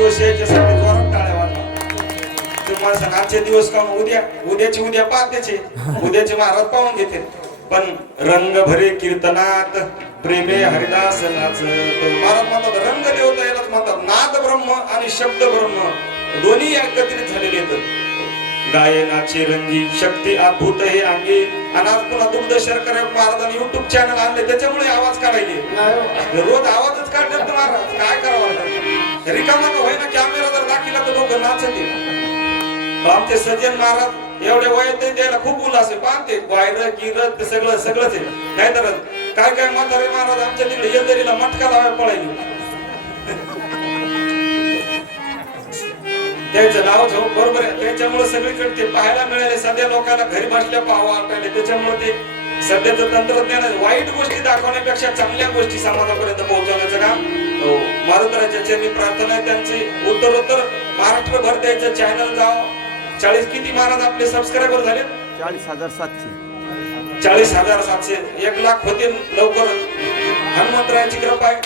दिवस यायच्यासाठी जोरात टाळ्या वाजवा. तुम्हाला सांग आजचे दिवस का उद्या, उद्याची उद्या पाहतेचे, उद्याचे महाराज पाहून घेते. पण रंग भरे कीर्तनात प्रेमे हरिदास नाच. महाराज म्हणतात रंग देवता यालाच म्हणतात. नाद ब्रह्म आणि शब्द ब्रह्म दोन्ही एकत्रित झालेले आहेत. गायनाची रंगी शक्ती अद्भुत हे अंगी. आणि आज पुन्हा दुग्ध शर्करा महाराजांनी युट्यूब चॅनल आणले त्याच्यामुळे आवाज काढायले. रोज आवाजच काढतात तर महाराज काय करावं. रिकामा तर होय ना, कॅमेरा जर दाखिला तर लोक नाचते. आमचे सज्जन महाराज एवढ्या वयात द्यायला खूप उल्हास आहे. पाहते वायर किरत ते सगळंच आहे. नाहीतर काय काय म्हातारे महाराज आमच्या तिकडे येलदरीला मटका लावायला पळायला. त्याचं नाव बरोबर आहे. त्याच्यामुळे सगळीकडे ते पाहायला मिळाले. सध्या लोकांना घरी बसल्या पाहावं वाटायले. त्याच्यामुळे ते सध्याचं तंत्रज्ञान वाईट गोष्टी दाखवण्यापेक्षा चांगल्या गोष्टी समाजापर्यंत पोहोचवण्याचं काम मारुतराजाच्या चरणी प्रार्थना आहे. त्यांची उत्तरोत्तर महाराष्ट्रभर द्यायचं चॅनल जाव. 40 किती महाराज आपले सबस्क्रायबर झाले? 40,700. 40,700. 1 लाख होतील लवकर. हनुमंतरायाची कृपा आहे.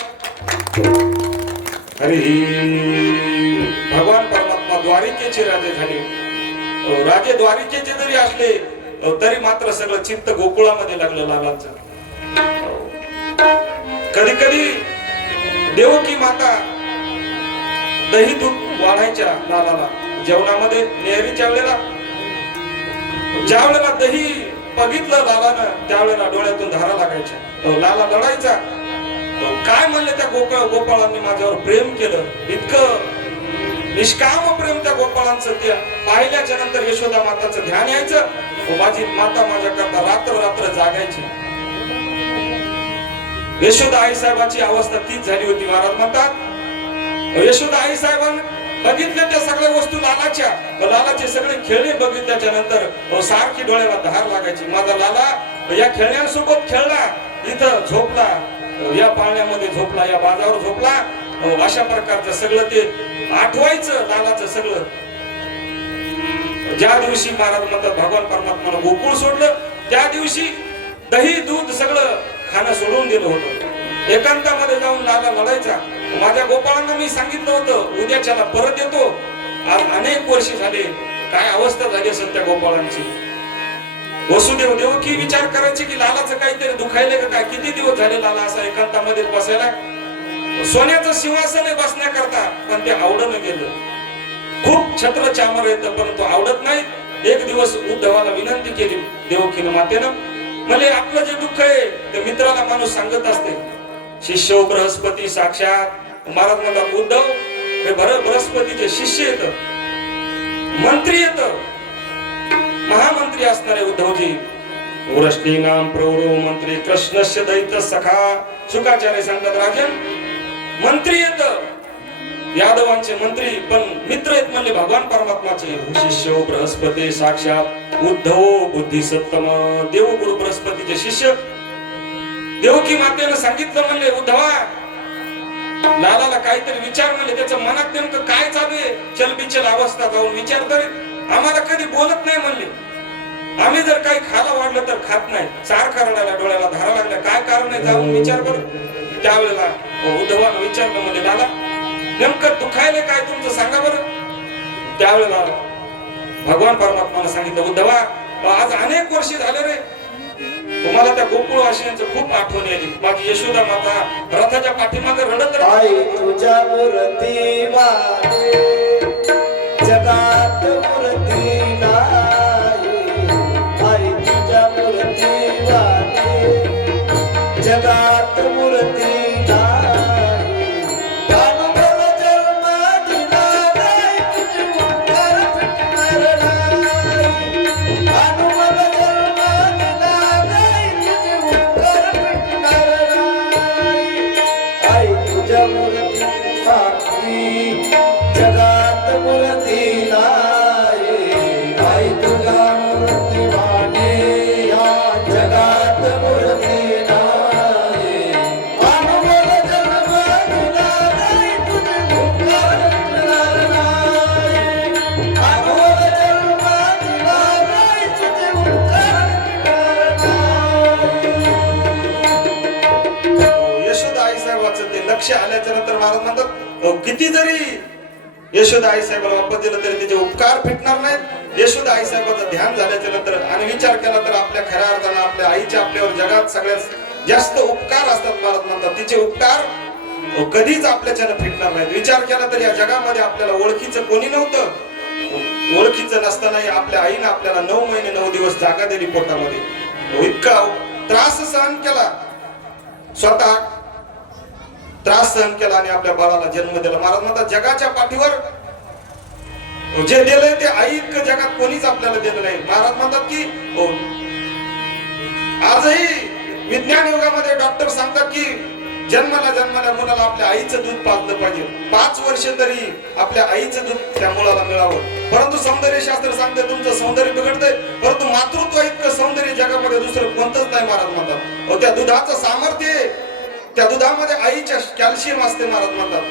अरे भगवान परमात्मा द्वारिकेचे राजे झाले. राजे द्वारिकेचे जरी असले तरी मात्र सगळं चित्त गोकुळामध्ये लागलं लालांचं. कधी कधी देवकी माता दही दूध वाढायच्या लालाला जेवणामध्ये. नेहरीच्या वेळेला ज्या वेळेला दही बघितलं लालानं त्यावेळेला डोळ्यातून धारा लागायच्या. लाला लढायचा. काय म्हणले त्या गोपाळांनी माझ्यावर प्रेम केलं. इतकं निष्काम प्रेम त्या गोपाळांचं. त्या पाहिल्याच्या नंतर यशोदा माताचं ध्यान यायचं. माझी माता माझ्याकरता रात्र रात्र जागायची. यशोदा आई साहेबांची अवस्था तीच झाली होती. महाराज म्हणतात यशोदा आई साहेबांनी बघितल्या त्या सगळ्या वस्तू लालाच्या. लालाचे सगळे खेळणे बघितल्याच्या नंतर सारखी डोळ्याला धार लागायची. माझा लाला या खेळण्यांसोबत खेळला, इथं झोपला, या पाळण्यामध्ये झोपला, या बाजावर झोपला. अशा प्रकारचं सगळं ते आठवायचं लालाचं सगळं. ज्या दिवशी महाराज म्हणतात भगवान परमात्माला गोकुळ सोडलं त्या दिवशी दही दूध सगळं खाणं सोडून दिलं होतं. एकांतामध्ये जाऊन लाला लढायचा. माझ्या गोपाळांना मी सांगितलं होतं उद्याच्याला परत येतो. आज अनेक वर्ष झाले. काय अवस्था झाली असेल त्या गोपाळांची. वसुदेव देवकी विचार करायचे की लालाचं काहीतरी दुखायले का काय. किती दिवस झाले लाला असा एकांतामध्ये बसायला. सोन्याचं सिंहासन आहे बसण्याकरता पण ते आवडणं गेलं. खूप छत्र चामर येतं परंतु आवडत नाही. एक दिवस उद्धवाला विनंती केली देवकीनं मातेनं. म्हणजे आपलं जे दुःख आहे ते मित्राला माणूस सांगत असते. शिष्य बृहस्पती साक्षात. महाराज म्हणतात उद्धव हे बृहस्पतीचे शिष्य येत, मंत्री येत, महामंत्री असणारे उद्धवजी. वृष्टीनाम प्रौरव मंत्री कृष्णस्य दैत्य सखा. शुकाचार्य सांगतात राजन मंत्री येत यादवांचे मंत्री पण मित्र आहेत म्हणले भगवान परमात्माचे. शिष्य बृहस्पती साक्षात उद्धव बुद्धी सत्तम. देवगुरु बृहस्पतीचे शिष्य. देवकी मातेनं सांगितलं म्हणले उद्धवा लालाला काहीतरी विचार म्हणले. त्याच्या मनात नेमकं काय चालू आहे चलबिचल अवस्था जाऊन विचार करेल. आम्हाला कधी बोलत नाही म्हणले. आम्ही जर काही खायला वाढलं तर खात नाही. सारखा रडायला डोळ्याला धारा लागल्या. काय कारण आहे जाऊन विचार कर. त्यावेळेला उद्धवानं विचारलं म्हणजे लाला नेमकं दुखायले काय तुमचं सांगा बरं. त्यावेळेला भगवान परमात्माने सांगितलं उद्धवा आज अनेक वर्ष झाले रे तुम्हाला त्या गोकुळवासियांचं खूप आठवण आली. माझी यशोदा माता रथाच्या पाठीमागे रडत आई तुझ्या मूर्ती वाटे जगात मूर्ती नाही. आई तुझ्या मूर्ती वाटे जगात मूर्ती आल्याच्या नंतर महाराज म्हणतात किती जरी यशोदा आई साहेबाला वापस दिलं तरी तिचे उपकार फिटणार नाहीत. यशोदा आई साहेबाचं ध्यान झाल्याच्या नंतर आणि विचार केला तर आपल्या खऱ्या अर्थानं आपल्या आईच्या आपल्यावर जगात सगळ्यात जास्त उपकार असतात महाराज म्हणतात. तिचे उपकार कधीच आपल्याच्यानं फिटणार नाहीत. विचार केला तर या जगामध्ये आपल्याला ओळखीचं कोणी नव्हतं. ओळखीचं नसतानाही आपल्या आईनं आपल्याला 9 महिने 9 दिवस जागा दिली पोटामध्ये. इतका त्रास सहन केला, स्वतः त्रास सहन केला आणि आपल्या बाळाला जन्म दिला. महाराज म्हणतात जगाच्या पाठीवर जे दिलंय ते आई इतकं जगात कोणीच आपल्याला दिलं नाही. महाराज म्हणतात की आजही विज्ञान युगामध्ये डॉक्टर सांगतात की जन्माला मुलाला आपल्या आईचं दूध पाजलं पाहिजे. 5 वर्ष तरी आपल्या आईचं दूध त्या मुलाला मिळावं. परंतु सौंदर्य शास्त्र सांगते तुमचं सौंदर्य बिघडतंय, परंतु मातृत्व इतकं सौंदर्य जगामध्ये दुसरं कोणतंच नाही. महाराज म्हणतात त्या दुधाचं सामर्थ्य, त्या दुधामध्ये आईच्या कॅल्शियम असते. महाराज म्हणतात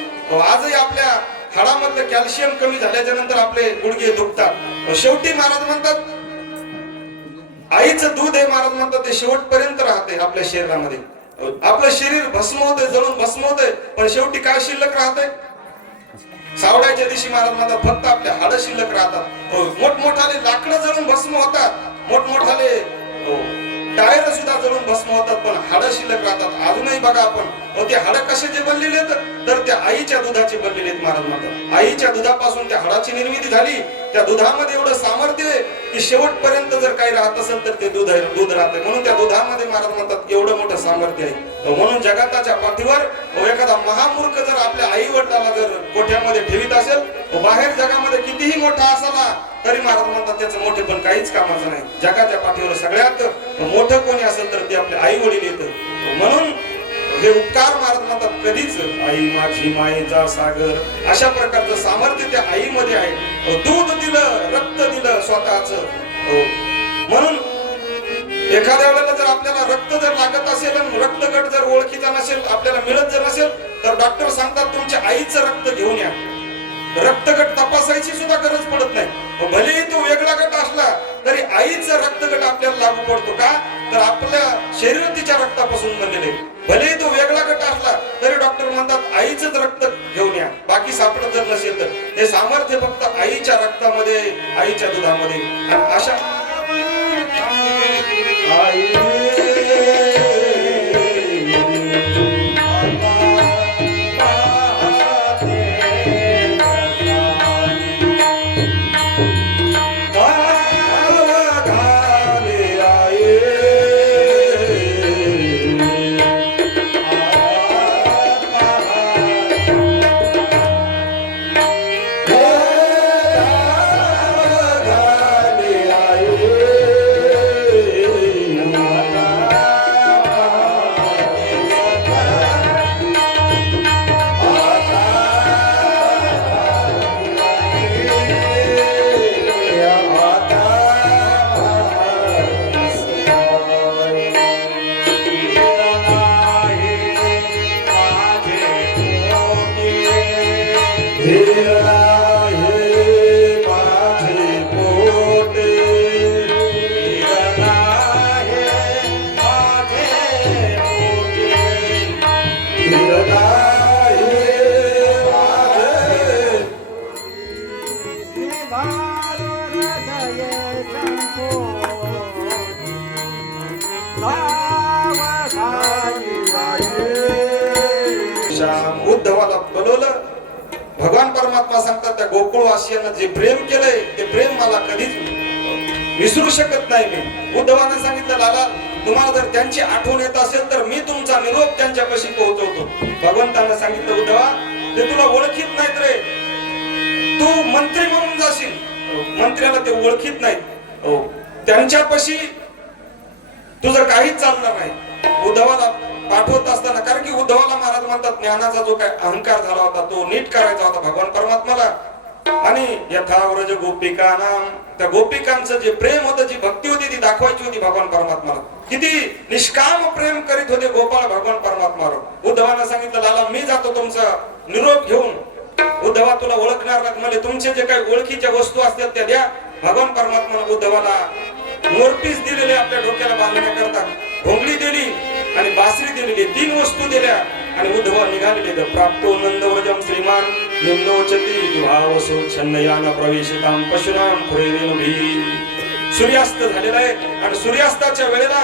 आजही आपल्या हाडामधलं कॅल्शियम कमी झाल्याच्या नंतर आपले गुडघे दुखतात. शेवटी महाराज म्हणतात आईचं दूध हे महाराज म्हणतात ते शेवटपर्यंत राहते आपल्या शरीरामध्ये. आपलं शरीर भस्म होते, जळून भस्म होते, पण शेवटी काय शिल्लक राहते? सावडायच्या दिवशी महाराज म्हणतात फक्त आपले हाड शिल्लक राहतात. मोठमोठाले लाकडं जळून भस्म होतात, मोठमोठाले टायर सुद्धा जळून भस्म होतात, पण हाड शिल्लक राहतात. अजूनही बघा आपण ते हाड कशाचे बनलेले आहेत तर त्या आईच्या दुधाचे बनलेले आहेत. महाराज म्हणतात आईच्या दुधापासून त्या हाडाची निर्मिती झाली. त्या दुधामध्ये एवढं सामर्थ्य आहे की शेवटपर्यंत जर काही राहत असेल तर ते दूध राहते. म्हणून त्या दुधामध्ये महाराज म्हणतात एवढं मोठं सामर्थ्य आहे. म्हणून जगाताच्या पाठीवर एखादा महामूर्ख जर आपल्या आई वडिलाला जर कोठ्यामध्ये ठेवीत असेल, बाहेर जगामध्ये कितीही मोठा असला तरी महाराज म्हणतात त्याचं मोठे पण काहीच कामाचं नाही. जगाच्या पाठीवर सगळ्यात मोठं कोणी असेल तर ते आपले आई वडील येतं. म्हणून हे उपकार महाराज म्हणतात कधीच आई माझी मायेचा सागर अशा प्रकारचं सामर्थ्य त्या आईमध्ये आहे. दूध दिलं, रक्त दिलं स्वतःच. म्हणून एखाद्या वेळेला जर आपल्याला रक्त जर लागत असेल आणि रक्तगट जर ओळखीचा नसेल, आपल्याला मिळत जर नसेल तर डॉक्टर सांगतात तुमच्या आईचं रक्त घेऊन या. रक्तगट तपासायची सुद्धा गरज पडत नाही. भलेही तो वेगळा गट असला तरी आईचा रक्तगट आपल्याला लागू पडतो. का तर आपल्या शरीर तिच्या रक्तापासून बनलेले. भलेही तो वेगळा गट असला तरी डॉक्टर म्हणतात आईचंच रक्त घेऊन या. बाकी सापडत जर नसेल तर हे सामर्थ्य फक्त आईच्या रक्तामध्ये, आईच्या दुधामध्ये. आणि अशा उद्धवाला बोलवलं. भगवान परमात्मा सांगतात त्या गोकुळवासियांना जे प्रेम केलंय ते प्रेम मला कधीच विसरू शकत नाही. मी उद्धवाने सांगितलं लाला तुम्हाला जर त्यांची आठवण येत असेल तर मी तुमचा निरोप त्यांच्यापाशी पोहोचवतो. भगवंतानं सांगितलं उद्धवा ते तुला ओळखीत नाहीत रे, तू मंत्री म्हणून जाशील. मंत्र्याला ते ओळखीत नाहीत, त्यांच्यापाशी तुझं काहीच चालणार नाही. उद्धवाला पाठवत असताना, कारण की उद्धवाला महाराज म्हणतात ज्ञानाचा जो काय अहंकार झाला होता तो नीट करायचा होता भगवान परमात्माला. आणि यथाव्रज गोपिका नाम, त्या गोपिकांचं जे प्रेम होतं, जी भक्ती होती ती दाखवायची होती भगवान परमात्माला. किती निष्काम प्रेम करीत होते गोपाळ भगवान परमात्मावर. उद्धवानं सांगितलं लाला मी जातो तुमचा निरोप घेऊन. उद्धवा तुला ओळखणार नाही, म्हणजे तुमचे जे काही ओळखीच्या वस्तू असतात त्या द्या. भगवान परमात्मानं उद्धवाला मोरपीस दिलेले आपल्या डोक्याला बांधण्याकरता, भोंगली दिली आणि बासरी दिलेली, 3 वस्तू दिल्या आणि उद्धव निघालेले. प्राप्तो नंदव्रजम श्रीमान निम्नोचती विभावसो छन्नयान प्रवेशितां पशुनां पुरेरेण भी. सूर्यास्त झालेला आहे आणि सूर्यास्ताच्या वेळेला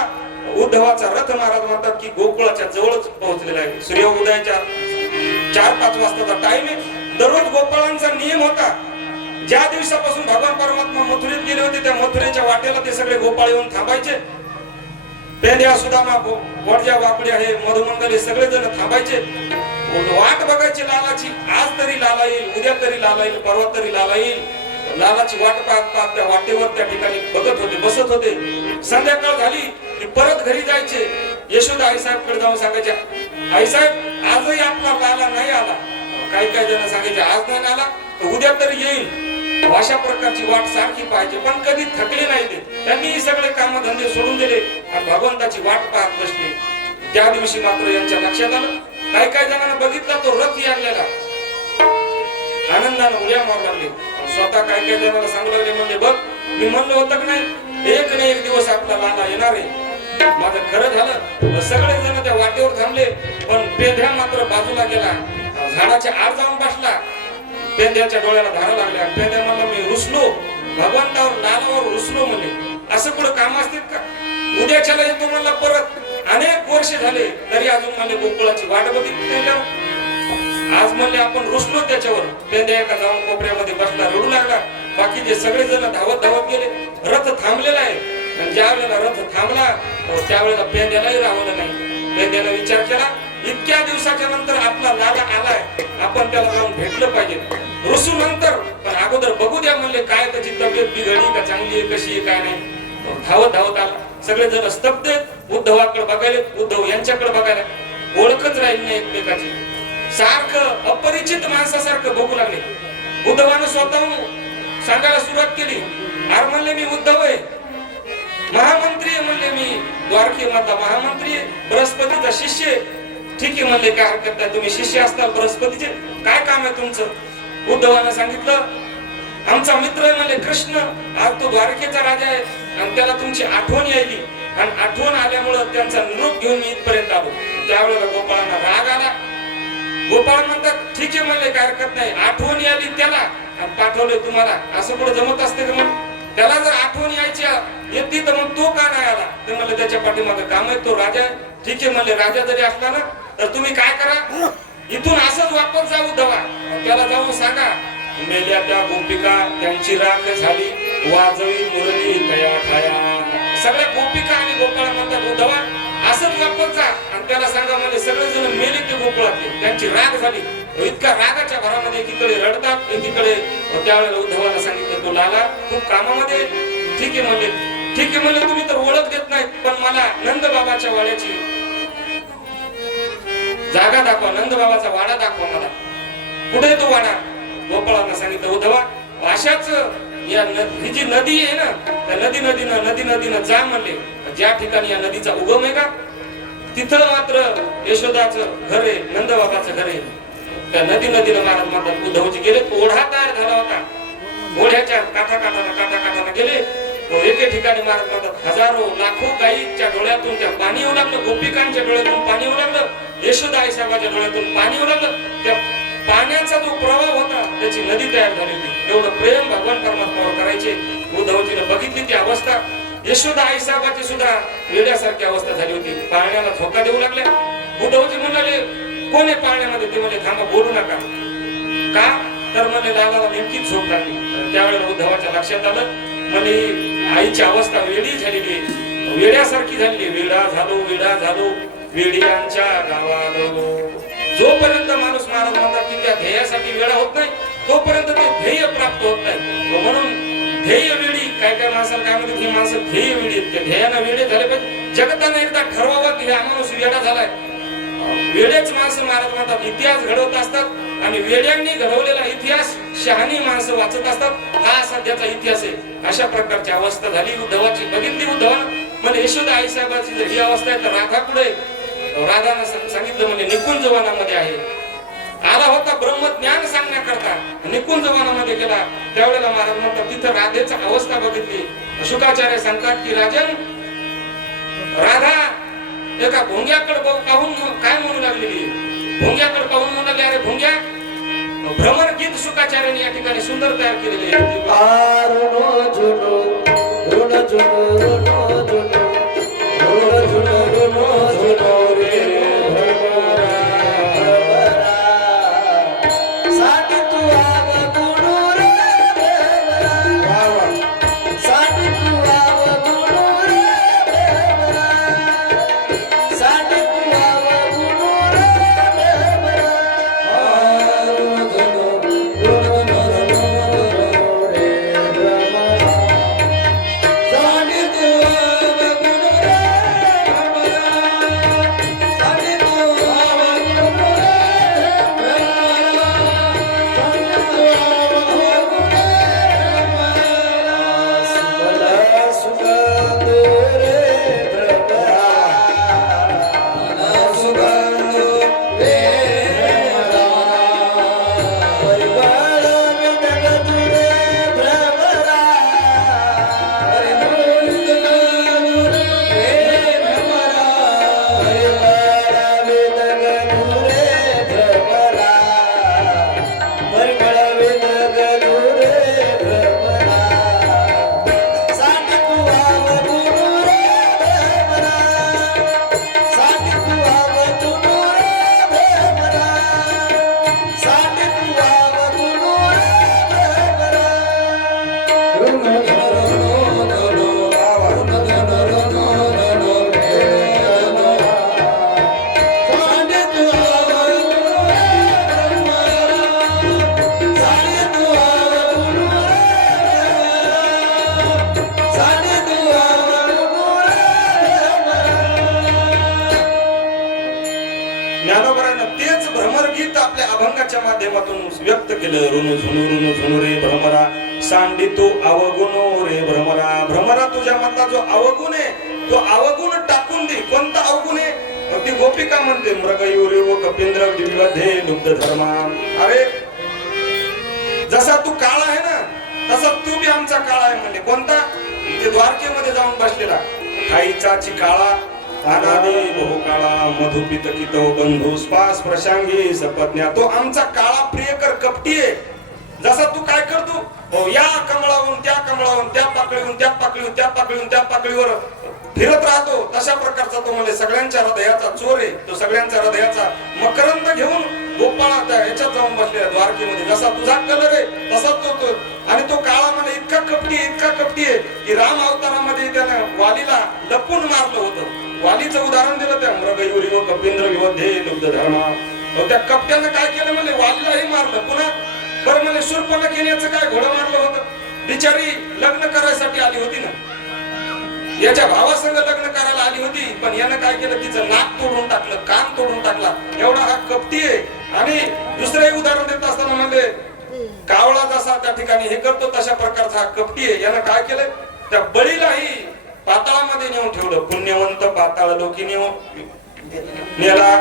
उद्धवाचा रथ महाराज म्हणतात की गोकुळाच्या जवळच पोहोचलेला आहे. सूर्य उदयाच्या 4-5 वाजताचा टाइम आहे. दररोज गोपाळांचा नियम होता, ज्या दिवसापासून भगवान परमात्मा मथुरेत गेले होते त्या मथुरेच्या वाटेला ते सगळे गोपाळ येऊन थांबायचे. पेंड्या सुदामा वडजा वाकड्या हे मधुमंगल हे सगळे जण थांबायचे, वाट बघायची लालाची. आज तरी लाला येईल, उद्या तरी लाला येईल, परवा तरी लाला येईल. लालाची वाट पाहत पाहत त्या वाटेवर त्या ठिकाणी बघत होते, बसत होते. संध्याकाळ झाली की परत घरी जायचे. यशोदा आईसाहेबकडे जाऊन सांगायच्या, आईसाहेब आजही आपला लाला नाही आला. काही काही जण सांगायचे आज नाही आला तर उद्या तरी येईल. अशा प्रकारची वाट सारखी पाहिजे, पण कधी थकले नाही ते. त्यांनी सगळे कामधंदे सोडून दिले आणि भगवंताची वाट पाहत बसले. त्या दिवशी मात्र यांच्या लक्षात आलं, काही काही जणांना बघितला तो रथ यायला आनंदाने उड्या मारू लागले. स्वतः काही काही जणांना सांगू लागले, म्हणजे बघ मी म्हणलं होतं की नाही एक ना एक दिवस आपला लाला येणार आहे. माझं खरं झालं. सगळे जण त्या वाटेवर थांबले, पण पेंढ्या मात्र बाजूला गेला, झाडाच्या आड जाऊन बसला. पेंढ्याच्या डोळ्याला धारा लागल्या. पेंढ्या म्हणला मी रुसलो, भगवंतावर लालावर रुसलो. म्हणले असं पुढे काम असतील का? उद्याच्याला येतो म्हणला परत. अनेक वर्ष झाले तरी अजून म्हणले गोकुळाची वाट बघितली. आज म्हणले आपण रुसलो त्याच्यावर. पेंढ्या एका जाऊन कोपऱ्यामध्ये बसला, रडू लागला. बाकीचे सगळे जण धावत धावत गेले. रथ थांबलेला आहे. आणि ज्या वेळेला रथ थांबला त्यावेळेला पेंढ्यालाही राहवलं नाही. पेंढ्याला विचार केला, इतक्या दिवसाच्या नंतर आपला लाला आलाय, आपण त्याला जाऊन भेटलं पाहिजे. रुसू नंतर, पण अगोदर बघू द्या म्हणले काय त्याची तब्येत बिघडली का चांगली आहे कशी आहे काय नाही. धावत धावत आला. सगळे जण स्तब्ध आहेत. उद्धवाकडे बघायला, उद्धव यांच्याकडे बघायला. ओळखच राहिली नाही एकमेकाची. सारखं अपरिचित माणसासारखं बघू लागले. उद्धवानं स्वतःहून सांगायला सुरुवात केली, अरे म्हणले मी उद्धव आहे, महामंत्री आहे. म्हणले मी द्वारके माता महामंत्री आहे, बृहस्पतीचा शिष्य आहे. ठीक आहे म्हणले, काय हरकत नाही, तुम्ही शिष्य असताल बृहस्पतीचे, काय काम आहे तुमचं? उद्धवानं सांगितलं, आमचा मित्र आहे म्हणले कृष्ण, आज तो द्वारकेचा राजा आहे आणि त्याला तुमची आठवण यायली आणि आठवण आल्यामुळं त्यांचा निरोप घेऊन मी इथपर्यंत आलो. त्यावेळेला गोपाळांना राग आला. गोपाळ म्हणतात, ठीक आहे म्हणले, काय हरकत नाही, आठवण यायली त्याला आणि पाठवले तुम्हाला, असं पुढे जमत असते का? मग त्याला जर आठवण यायची येते तर मग तो का नाही आला? ते म्हणले त्याच्या पाठीमागे काम आहे, तो राजा आहे. ठीक आहे म्हणले, राजा जरी असला ना तर तुम्ही काय करा, इथून असंच वापस जा उद्धवा, त्याला जाऊन सांगा मेल्या त्या गोपिका त्यांची राख झाली, वाजवी मुरली तया ठाया. सगळ्या गोपिका आणि गोपाळ म्हणतात, उद्धवा असंच वापस जा आणि त्याला सांगा म्हणजे सगळेजण मेले ते गोकुळातले, त्यांची राख झाली. इतक्या रागाच्या भरामध्ये एकीकडे रडतात, एकीकडे. त्यावेळेला उद्धवाला सांगितलं, तो लाला खूप कामामध्ये. ठीक आहे म्हणले, ठीक आहे म्हणले, तुम्ही तर ओळख देत नाहीत, पण मला नंद बाबाच्या वाड्याची जागा दाखवा, नंद बाबाचा वाडा दाखवा मला. कुठे तो वाडा? गोपाळांना सांगितलं, उद्धवा अशाच या ही जी नदी आहे ना, त्या नदीनं जा म्हणले. ज्या ठिकाणी या नदीचा उगम आहे का तिथं मात्र यशोदाचं घर आहे, नंद बाबाचं घर आहे. त्या नदीनं महाराज म्हणतात, उद्धवजी गेले. ओढा तयार झाला होता, ओढ्याच्या काठाकाठानं गेले. एके ठिकाणी महाराज म्हणतात, हजारो लाखो गायीच्या डोळ्यातून त्या पाणी येऊ लागलं, गोपिकांच्या डोळ्यातून पाणी येऊ लागलं, यशोदा आईसाहेबाच्या डोळ्यातून पाणी येऊ लागलं. त्या पाण्याचा जो प्रवाह होता त्याची नदी तयार झाली होती. एवढं प्रेम भगवान परमात्म्यावर करायचे. उद्धवजीने बघितली ती अवस्था. यशोदा आईसाहेबाची सुद्धा वेड्यासारखी अवस्था झाली होती. पाण्याला धोका देऊ लागल्या. उद्धवजी म्हणाले, कोण आहे पाण्यामध्ये? ते म्हणजे थांबा, बोलू नका. का तर म्हणजे लालाला नेमकीच झोप लागली. त्यावेळेला उद्धवाच्या लक्षात आलं, म्हणजे आईची अवस्था वेडी झालेली, वेड्यासारखी झालेली. वेडा झालो वेड्यांच्या गावालो. जोपर्यंत माणूस महाराज म्हणतात की त्या ध्येयासाठी वेळा होत नाही, तोपर्यंत ते ध्येय प्राप्त होत नाही. म्हणून ध्येय वेळी काय माणसाला काय म्हणतात, ही माणसं ध्येय वेळी आहेत, त्या ध्येयाला वेळे झाले पाहिजे. जगताने एकदा ठरवावं की हा माणूस वेडा झालाय. वेडेच माणसं महाराज म्हणतात इतिहास घडवत असतात आणि वेड्यांनी घडवलेला इतिहास शहाणी माणसं वाचत असतात. हा सध्याचा इतिहास आहे. अशा प्रकारची अवस्था झाली उद्धवाची. बघितली उद्धवानं, म्हणजे यशोदा आईसाहेबाची जर ही अवस्था आहे तर राधा पुढे. राधानं सांगितलं म्हणजे निकुंज वनामध्ये आहे. आला होता ब्रह्मज्ञान सांगण्याकरता, निकुंज वनामध्ये गेला. त्यावेळेला महाराज म्हणतात तिथं राधेची अवस्था बघितली. शुकाचार्य सांगतात की राजन, राधा एका भोंग्याकडे पाहून काय म्हणू लागलेली. भोंग्याकडे पाहून म्हणाले, अरे भोंग्या, भ्रमर गीत शुकाचार्यांनी या ठिकाणी सुंदर तयार केलेले आहे. ऋण झुनो ऋण झुनो ऋण झुनो ऋण झुनो ऋण झुनो रे भ्रमरा साठी तू अवगुण रे भ्रमरा साठी तू अवगुण रे भ्रमरा साठी तू अवगुण रे भ्रमरा ऋण झुनो ऋण झुनो रे भ्रमरा साठी तू अवगुण रे अभंगाच्या माध्यमातून व्यक्त केलं. ऋण झुनू रे भ्रमरा सांडी तू अवगुण रे भ्रमरा. भ्रमरा तुझ्या मधला जो अवगुण आहे तो अवगुण टाकून दे. कोणता अवगुण आहे? ती गोपिका म्हणते मृगयुरी व कपिंद्र विविधे लुब्ध धर्मा. अरे जसा तू काळा आहे ना तसा तू बी आमचा काळा आहे म्हणले. कोणता? ते द्वारकेमध्ये जाऊन बसलेला खाईचा चिकाळा अनादि बहु काळा मधुपित कितो बंधू स्पास प्रशांगी सपज्ञा. तो आमचा काळा प्रियकर कपटी आहे. जसा तू काय करतो या कमळावरून त्या कमळावरून त्या पाकळीवरून त्या पाकळीवरून त्या पाकळीवरून त्या पाकळीवर फिरत राहतो तशा प्रकारचा तो म्हणजे सगळ्यांच्या हृदयाचा चोर आहे. तो सगळ्यांच्या हृदयाचा मकरंद घेऊन गोपाळा त्या याच्यात जाऊन बसलेला द्वारकेमध्ये. जसा तुझा कलर आहे तसाच तो आणि तो काळा म्हणजे इतका कपटी आहे की राम अवतारामध्ये त्यानं वालीला लपून मारलं होतं. वालीचं उदाहरण दिलं त्या मृगयुरी व कपिंद्र विवधे लुब्ध धर्मा. त्या कपट्यानं काय केलं म्हणजे वालीलाही मारलं. पुन्हा बरं म्हणजे शूर्पणखेचं काय घोडं मारलं होतं. बिचारी लग्न करायसाठी आली होती ना, याच्या भावासंग लग्न करायला आली होती, पण यानं काय केलं तिचं नाक तोडून टाकलं, कान तोडून टाकला. एवढा हा कपटी आहे. आणि दुसरे उदाहरण देत असताना म्हणजे कावळा जसा त्या ठिकाणी हे करतो तशा प्रकारचा हा कपटी आहे. यानं काय केलं त्या बळीलाही पाताळामध्ये नेऊन ठेवलं. पुण्यवंत पाताळ लोकी नेला,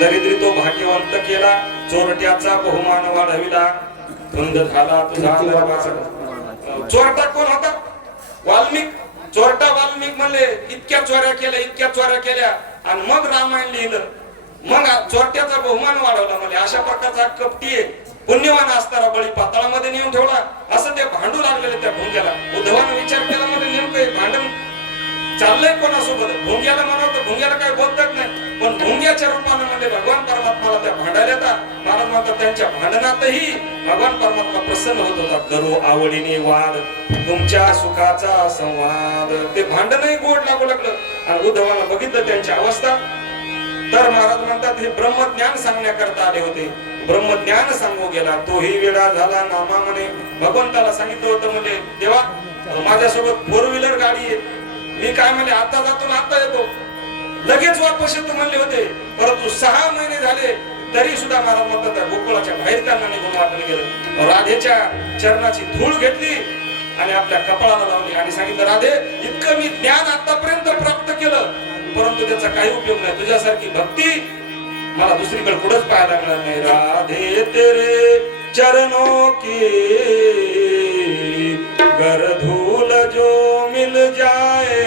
दरिद्री तो भाग्यवंत केला, चोरट्याचा बहुमान वाढविला, धुंद झाला तुझा दरबार. चोरटा कोण होता? वाल्मिक. चोरटा वाल्मिक म्हणले इतक्या चोऱ्या केल्या आणि मग रामायण लिहिलं. मग चोरट्याचा बहुमान वाढवला म्हणजे अशा प्रकारचा कपटी आहे. पुण्यवान असताना बळी पाताळामध्ये नेऊन ठेवला. असं ते भांडू लागलेले त्या भोंग्याला. उद्धवानं विचार केला म्हणजे नेमकं भांडण चाललंय कोणासोबत. भोंग्याला म्हणावं तर भोंग्याला काही बोलतात नाही, पण भोंग्याच्या रूपानं म्हणजे भगवान परमात्माला त्या भांडायला येतात. महाराज म्हणतात त्यांच्या भांडणातही भगवान परमात्मा प्रसन्न होत होता. करू आवडीने वाद तुमच्या सुखाचा संवाद. ते भांडणही गोड लागू लागलं. आणि उद्धवानं बघितलं त्यांची अवस्था. तर महाराज म्हणतात हे ब्रह्मज्ञान सांगण्याकरता आले होते. ब्रह्मज्ञान सांगू गेला तोही वेळा झाला नामा म्हणे. भगवंताला सांगितलं होतं म्हणजे देवा माझ्यासोबत 4 व्हीलर गाडी आहे, मी काय म्हणजे आता जातो आता येतो, लगेच वापस येतो म्हणले होते. परंतु 6 महिने झाले तरी सुद्धा महाराज म्हणतात गोकुळाच्या बाहेर त्यांना निघून वाटलं गेलं. राधेच्या चरणाची धूळ घेतली आणि आपल्या कपाळाला लावली आणि सांगितलं राधे इतकं मी ज्ञान आतापर्यंत प्राप्त केलं परंतु त्याचा काही उपयोग नाही. तुझ्यासारखी भक्ती मला दुसरीकडे कुठंच पाहायला मिळत नाही. राधे तेरे चरणों की गर धूल जो मिल जाए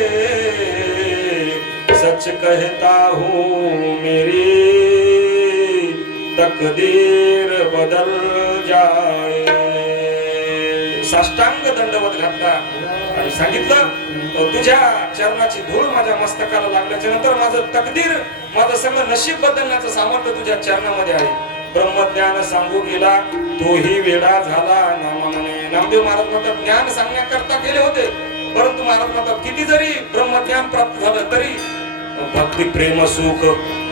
सच कहता हूँ मेरी तकदीर बदल साष्टांग दंडवत घातला आणि सांगितलं तुझ्या चरणाची धूळ माझ्या मस्तकाला लागल्याच्या नंतर माझं तकदीर, माझं सगळं नशीब बदलण्याचं सामर्थ्य तुझ्या चरणामध्ये आहे. ब्रह्मज्ञान सांगू गेला तोही वेडा झाला नामा म्हणे. नामदेव महाराज म्हणतात ज्ञान सांगण्याकरता गेले होते, परंतु महाराज म्हणतात किती जरी ब्रह्मज्ञान प्राप्त झालं तरी भक्ती प्रेम सुख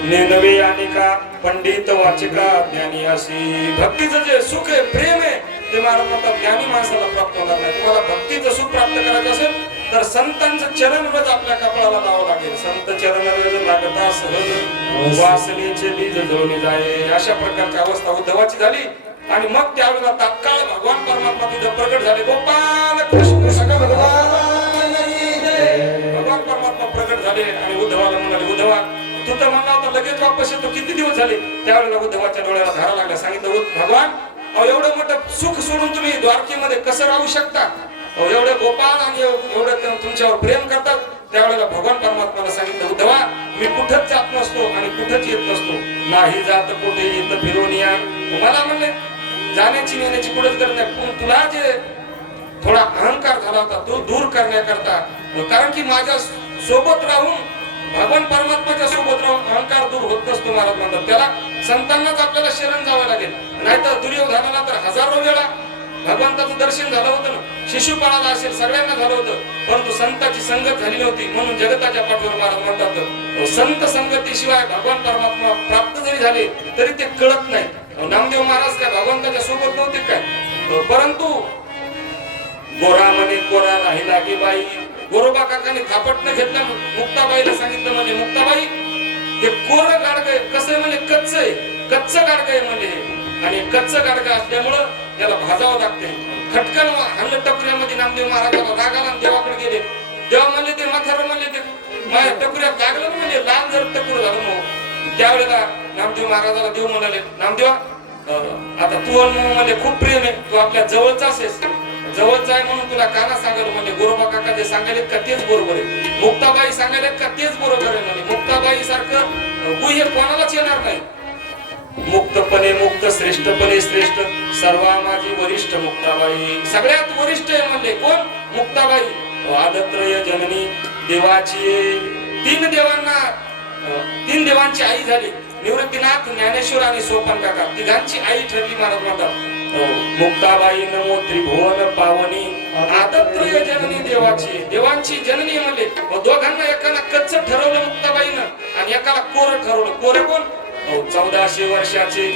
नेनवे आणि का पंडित वाचिका ज्ञानी अशी. भक्तीचं जे सुख आहे, प्रेम आहे, ते महाराज म्हणतात ज्ञानी माणसाला प्राप्त होणार नाही. तुम्हाला भक्तीचं सुख प्राप्त करायचं असेल तर संतांचं चरण रज आपल्या कपाळाला लावावं लागेल. संत चरण रज लागता सहज वासनेचे बीज जळून जाय. अशा प्रकारची अवस्था उद्धवाची झाली आणि मग त्यावेळेला तात्काळ भगवान परमात्मा तिथं प्रगट झाले. गोपाल कृष्ण सगळं भगवान परमात्मा प्रगट झाले आणि उद्धवाला म्हणाले उद्धवा तू तर म्हणला होता लगेच वापस येतो, किती दिवस झाले? त्यावेळेला उद्धवाच्या डोळ्याला धारा लागल्या. सांगितलं भगवान एवढं मोठं सुख सोडून तुम्ही द्वारकेमध्ये कसं राहू शकता? एवढे गोपाल आणि एवढं तुमच्यावर प्रेम करतात. त्यावेळेला भगवान परमात्माला सांगितलं उद्धवा मी कुठंच जात नसतो आणि कुठंच येत नसतो, नाही जात कुठे येत फिरून या. तुम्हाला म्हणले जाण्याची नेण्याची कुठंच गरज नाही, पण तुला जे थोडा अहंकार झाला होता तो दूर करण्याकरता, कारण की माझ्या सोबत राहून भगवान परमात्माच्या सोबत राहून अहंकार दूर होत नसतो महाराज म्हणतात. त्याला संतांनाच आपल्याला शरण जावं लागेल, नाहीतर दुर्योधनाला तर हजारो वेळा भगवंताचं दर्शन झालं होतं ना, शिशुपाळाला असेल सगळ्यांना झालं होतं, परंतु संतांची संगत झाली नव्हती. म्हणून जगताच्या पाठीवर महाराज म्हणतात संत संगतीशिवाय भगवान परमात्मा प्राप्त जरी झाले तरी ते कळत नाही. नामदेव महाराज काय भगवंताच्या सोबत नव्हते काय? परंतु गोरा म्हणे कोरा राहिला की बाई. गोरोबा काकाने थापटणं घेतलं, मुक्ताबाईला सांगितलं म्हणजे मुक्ताबाई हे कोरं गाडगं कसं म्हणजे कच्चं गाडगं आहे म्हणजे, आणि कच्चं गाडगं असल्यामुळं त्याला भाजावं लागते. खटकन आणलं टपऱ्यामध्ये. नामदेव महाराजाला रागाला देवाकडे गेले. देवा म्हणले ते म्हातारं म्हणले ते माझ्या टपऱ्यात लागलं म्हणजे लाल जर टपूर झालं मग. त्यावेळेला नामदेव महाराजाला देव म्हणाले नामदेवा आता तू मध्ये खूप प्रेम आहे, तू आपल्या जवळचा आहेस, जवळचा आहे म्हणून तुला काना सांगायला म्हणजे गोरोबा काका जे सांगायले का तेच बरोबर आहे, मुक्ताबाई सांगायले का तेच बरोबर आहे म्हणजे. मुक्ताबाई सारखं गुह्य कोणालाच येणार नाही. मुक्तपणे मुक्त श्रेष्ठपणे श्रेष्ठ सर्वा माझी वरिष्ठ मुक्ताबाई. सगळ्यात वरिष्ठ आहे म्हणजे कोण? मुक्ताबाई. आदत्रय जननी देवाची तीन देवांची आई झाली. निवृत्तीनाथ, ज्ञानेश्वर आणि सोपान काका तिघांची आई ठरली महाराज म्हणतात. मुक्ताबाई नमो त्रिभुवन पावनी आदत्रय जननी देवाची. देवांची जननी म्हणले. दोघांना एकाला कच्च ठरवलं मुक्ताबाईनं आणि एकाला कोरं ठरवलं. कोरे कोण? 1400 वर्षाचे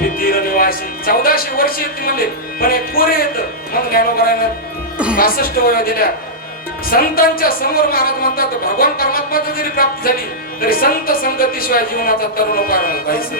पितीर निवासी. 1400 वर्ष येते म्हणले, पण एक कोरे येत. मग ज्ञानोबारायनं 65 वया दिल्या. संतांच्या समोर महाराज म्हणतात भगवान परमात्माची जरी प्राप्ती झाली तरी संत संगतीशिवाय जीवनाचा तरुण पार व्हायचं.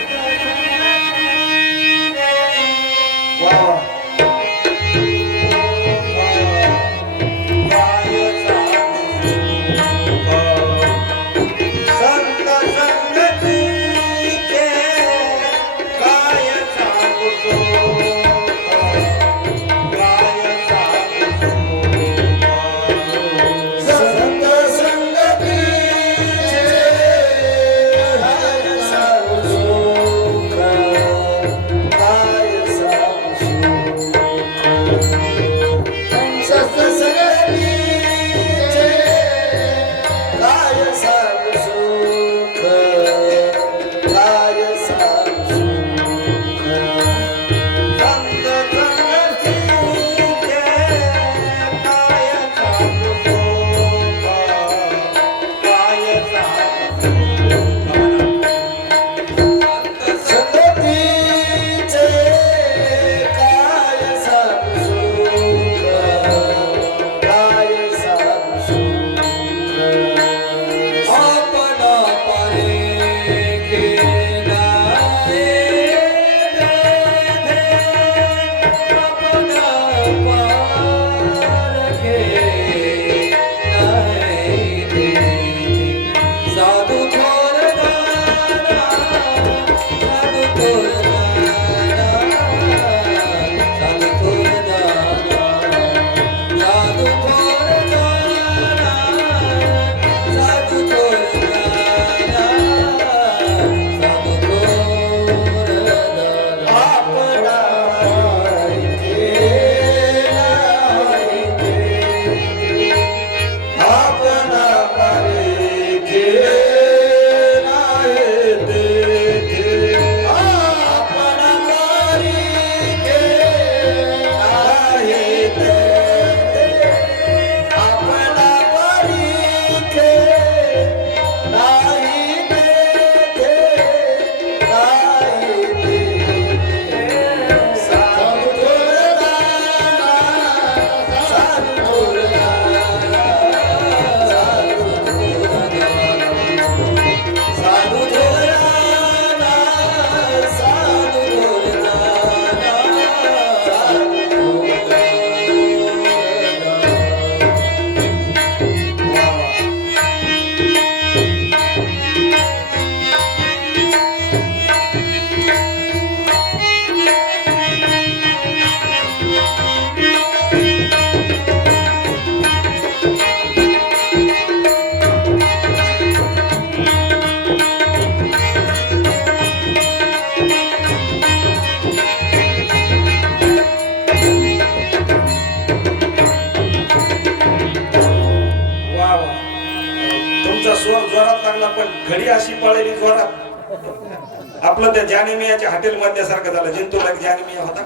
पण घडी अशी पळाली जोरात आपलं त्या जानेमियाच्या हॉटेल मधल्यासारखं झालं. जिंतूरला एक जानेमिया होता.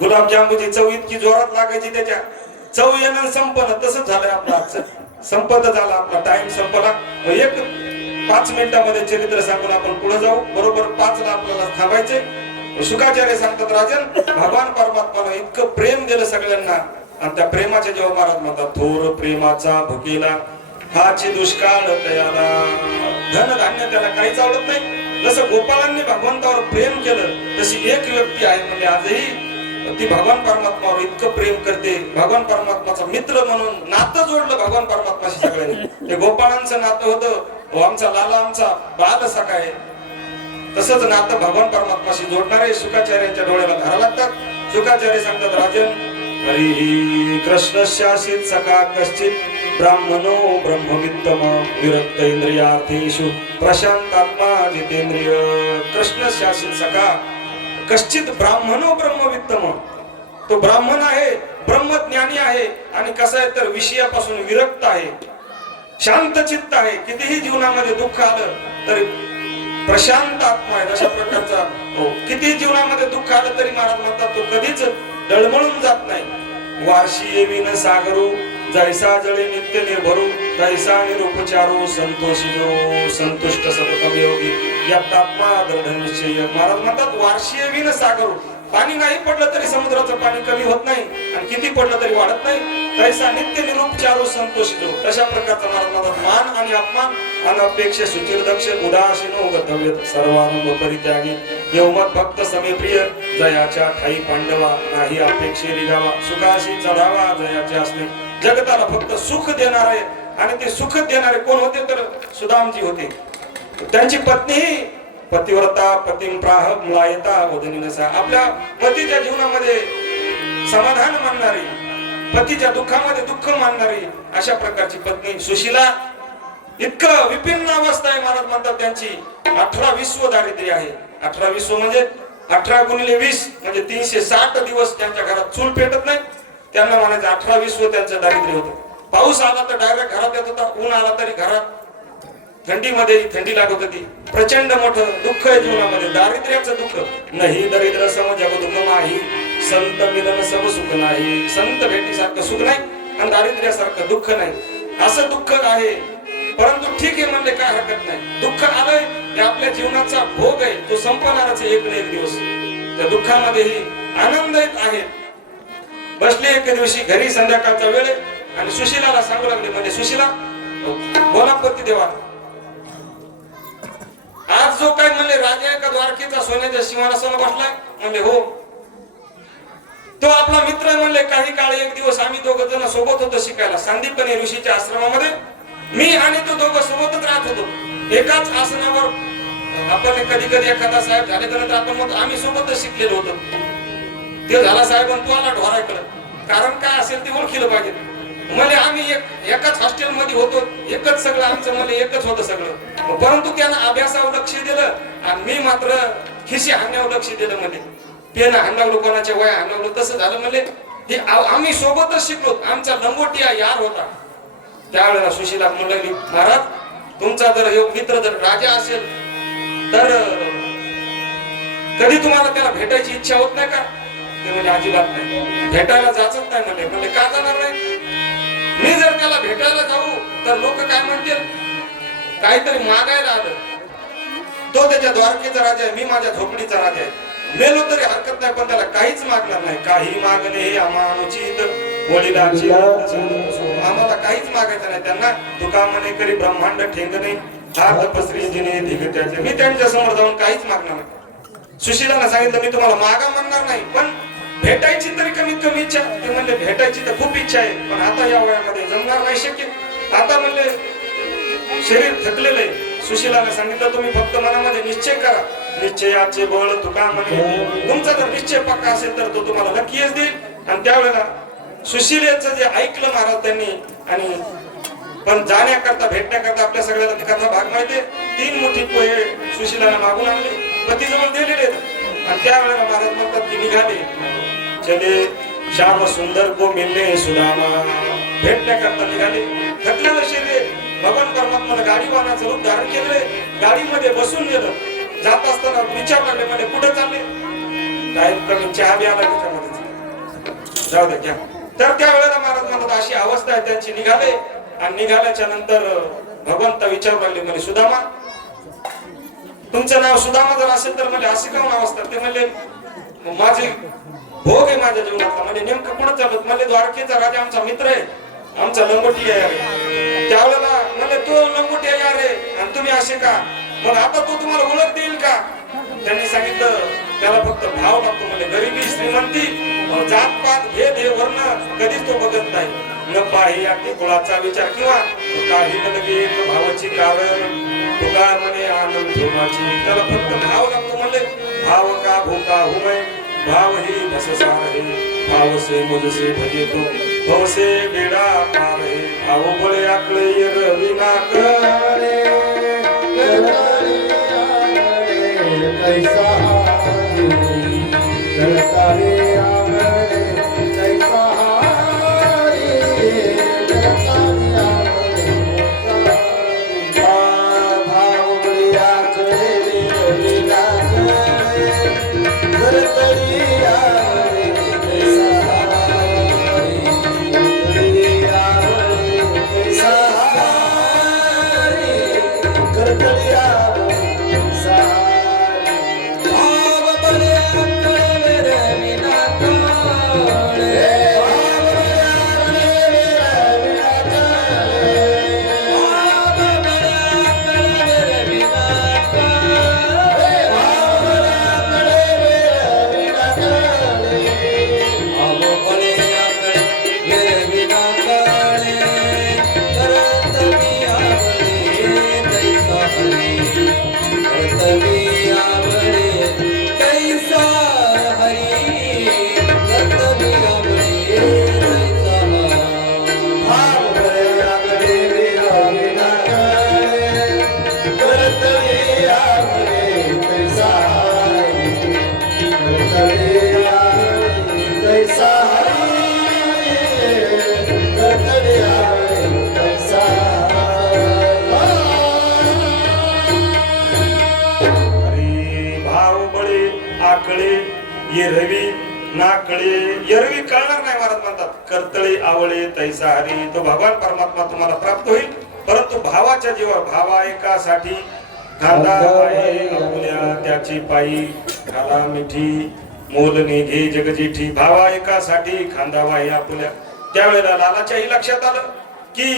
गुलाबजामुची चव इतकी जोरात लागायची त्याच्या चव येणं संपणं तसंच झालंय आपलं आजचं. संपत झाला आपला टाइम संपला. एक 5 मिनिटामध्ये चरित्र सांगून आपण पुढे जाऊ. बरोबर 5 ला आपल्याला थांबायचे. शुकाचार्य सांगतात राजन भगवान परमात्मानं इतकं प्रेम दिलं सगळ्यांना आणि त्या प्रेमाच्या जेव्हा महाराज म्हणतात थोर प्रेमाचा भुकेला हाची दुष्काळ तयाला धन धान्य त्याला काहीच आवडत नाही. जसं गोपाळांनी भगवंतावर प्रेम केलं तशी एक व्यक्ती आहे म्हणजे आजही ती भगवान परमात्मावर इतकं प्रेम करते. भगवान परमात्माचा मित्र म्हणून नातं जोडलं भगवान परमात्माशी सगळ्यांनी. ते गोपाळांचं नातं होतं आमचा लाला आमचा बाल सखा आहे. तसंच नातं भगवान परमात्माशी जोडणारे शुकाचार्यांच्या डोळ्याला धारा लागतात. शुकाचार्य सांगतात राजन हरिही कृष्ण शासित सखा कश्चित ब्राह्मणो ब्रह्मवित्तम विरक्त इंद्रियार्थेषु प्रशांतात्मा जितेंद्रिय. कृष्ण शासित सखा कश्चित ब्राह्मणो ब्रह्मवित्तम. तो ब्राह्मण आहे ब्रह्मज्ञानी आहे आणि कसं आहे तर विषयापासून विरक्त आहे शांत चित्त आहे. कितीही जीवनामध्ये दुःख आलं तरी प्रशांत आत्मा आहे. अशा प्रकारचा किती जीवनामध्ये दुःख आलं तरी महाराज म्हणतात तो कधीच डळमळून जात नाही. वार्षी येविन सागरू जैसा जळे नित्य निर्भरू तैसा निरुपचारू संतोषी जो संतुष्ट सततम योगी यात्मा दृढ निश्चय. महाराज म्हणतात वार्षी येविन सागरू पाणी नाही पडलं तरी समुद्राचं पाणी कमी होत नाही आणि किती पडलं तरी वाढत नाही. तैसा नित्य निरुपचारू संतोषी जो. तशा प्रकारचा महाराज म्हणतात मान आणि अपमान अनपेक्ष सुचिरदक्ष उदासीनो गतव्य सर्वानंद परित्यागी येवमत भक्त समे प्रिय जयाच्या ठाई पांडवा नाही अपेक्षे रिगावा सुखाशी चढावा जयाचे असणे. जगताला फक्त सुख देणार आहे आणि ते सुख देणारे कोण होते तर सुदामजी होते. त्यांची पत्नी पतिव्रता पतिम प्राह मुलायता वदनीनसा. आपल्या पतीच्या जीवनामध्ये समाधान मानणारी पतीच्या दुःखामध्ये दुःख मानणारी अशा प्रकारची पत्नी सुशीला. इतकं विभिन्न अवस्था आहे महाराज म्हणतात त्यांची 18 विश्व दारिद्र्य आहे. 18 विश्व म्हणजे 18 गुणिले 20 म्हणजे 360 दिवस त्यांच्या घरात चूल पेटत नाही. त्यांना म्हणायचं 18 विश्व त्यांचं दारिद्र्य होतं. पाऊस आला तर डायरेक्ट घरात येत होता. ऊन आला तरी घरात. थंडीमध्ये थंडी लागत होती. प्रचंड मोठं दुःख आहे जीवनामध्ये दारिद्र्याचं दुःख. नाही दरिद्र सम जग दुःख नाही संत मिलन सब सुख नाही. संत भेटीसारखं सुख नाही आणि दारिद्र्यासारखं दुःख नाही. असं दुःख आहे परंतु ठीक आहे म्हणले काय हरकत नाही. दुःख आलंय हे आपल्या जीवनाचा भोग आहे. तो संपणारच एक ना एक दिवस. त्या दुःखामध्येही आनंद आहे. बसले एके दिवशी घरी संध्याकाळचा वेळ आणि सुशीलाला सांगू लागले म्हणजे सुशीला बोला पती देवा आज जो काय म्हणले राजा एका द्वारकेचा सोन्याच्या सिंहासनावर बसलाय म्हणले हो तो आपला मित्र म्हणले. काही काळ एक दिवस आम्ही दोघं जण सोबत होतो शिकायला सांदीपनी ऋषीच्या आश्रमामध्ये. मी आणि तो दोघं सोबतच राहत होतो. एकाच आसनावर आपण कधी कधी एखादा साहेब झाल्यानंतर तर आपण म्हणतो आम्ही सोबतच शिकलेलो होतो. ते झाला साहेब आणि तू आला ढोराकडे. कारण काय असेल ते ओळखीलं पाहिजे. म्हणजे आम्ही एकाच हॉस्टेल मध्ये होतो. एकच सगळं आमचं म्हणजे एकच होतं सगळं. परंतु त्यानं अभ्यासावर लक्ष दिलं आणि मी मात्र खिशी हाणण्यावर लक्ष दिलं. म्हणजे पेन हाणलावलो कोणाच्या वया हाणलावलो तसं झालं. म्हणजे हे आम्ही सोबतच शिकलो. आमचा लंगोटिया यार होता. त्यावेळेला सुशीला म्हणू लागली महाराज तुमचा जर मित्र जर राजा असेल तर कधी तुम्हाला त्याला भेटायची इच्छा होत नाही का. ते म्हणजे अजिबात नाही. भेटायला जायचंच नाही म्हणले. म्हणले का जाणार नाही. मी जर त्याला भेटायला जाऊ तर लोक काय म्हणतील काहीतरी मागायला आलं. तो त्याच्या द्वारकेचा राजा आहे मी माझ्या झोपडीचा राजा आहे. मेलो तरी हरकत नाही पण त्याला काहीच मागणार नाही. काही मागणे हे अनुचित वडिलांची आम्हाला काहीच मागायचं नाही. त्यांना तुका म्हणे करी ब्रह्मांड ठेंगणे हात पसरी जिने धिगत्याचे. मी त्यांच्या समोर जाऊन काहीच मागणार नाही. सुशीलाने सांगितलं मी तुम्हाला मागा म्हणणार नाही पण भेटायची तरी कमीत कमी इच्छा. ते म्हणले भेटायची तर खूप इच्छा आहे पण आता या वयामध्ये जमणार नाही शक्य. आता म्हणले शरीर थकलेलं आहे. सुशीलाने सांगितलं तुम्ही फक्त मनामध्ये निश्चय करा. निश्चयाचे बळ तुका म्हणे. तुमचा जर निश्चय पक्का असेल तर तो तुम्हाला नक्कीच देईल. आणि त्यावेळेला सुशीलेचं जे ऐकलं महाराज त्यांनी आणि पण जाण्याकरता भेटण्याकरता आपल्या सगळ्याला कथा भाग माहितीये. 3 मुठी पोहे सुशीलाला मागून आणले पतीजवळ दिलेले आणि त्यावेळेला महाराज म्हणतात की निघाले चले श्याम सुंदर को मिलने सुदामा. भेटण्याकरता निघाले. थकलेलं शरीर भगवान परमात्माने गाडी वाहनाचं रूप धारण केले, गाडीमध्ये बसून गेलं. जात असताना विचार लागले म्हणे कुठे चालले? टाइम कमी, चहा बी आला त्याच्यामध्ये, जाऊ द्या घ्या. तर त्यावेळेला महाराज म्हणतात अशी अवस्था आहे त्यांची. निघाले आणि निघाल्याच्या नंतर भगवंत विचारू लागले म्हणे सुदामा, तुमचं नाव सुदामा जर असेल तर म्हणजे असे काऊन अवस्था? ते म्हणले माझे भोग आहे माझ्या जीवनातला. म्हणजे नेमकं कुठं चालत? म्हणजे द्वारकेचा राजा आमचा मित्र आहे, आमचा लंगोटी आहे. त्यावेळेला म्हणजे तो लंगोटी आहे रे आणि तुम्ही असे का? मग आता तो तुम्हाला ओळख देईल का? त्यांनी सांगितलं त्याला फक्त भाव लागतो. म्हणजे गरिबी श्रीमंती जातपात भेद हे वर्ण कधीच तो बघत नाही. न पाही अति कुळाचा विचार किंवा काही लगे भावाची कारण तुका म्हणे आनंद धर्माची. त्याला फक्त भाव लागतो. म्हणजे भाव का भूका हुमय भाव ही भससार हे भाव से मुझसे भजे तो भव से बेड़ा पार हे भाव बळे आकळे रविना करे कैसा करतारे आमरे कैसा भाव बलिया करे लीला करतरिया कैसा करतरिया येरवी नाकळे. येरवी कळणार नाही महाराज म्हणतात. करतळे आवळे तैसा हरी. तो भगवान परमात्मा तुम्हाला प्राप्त होईल. परंतु भावाच्या जीवावर भावा एकासाठी खांदा आहे आपुल्या त्याची पायी खाला मिठी मोलने घे जगजिठी. भावा एकासाठी खांदा वाही आपुल्या. त्यावेळेला लालाच्याही लक्षात आलं की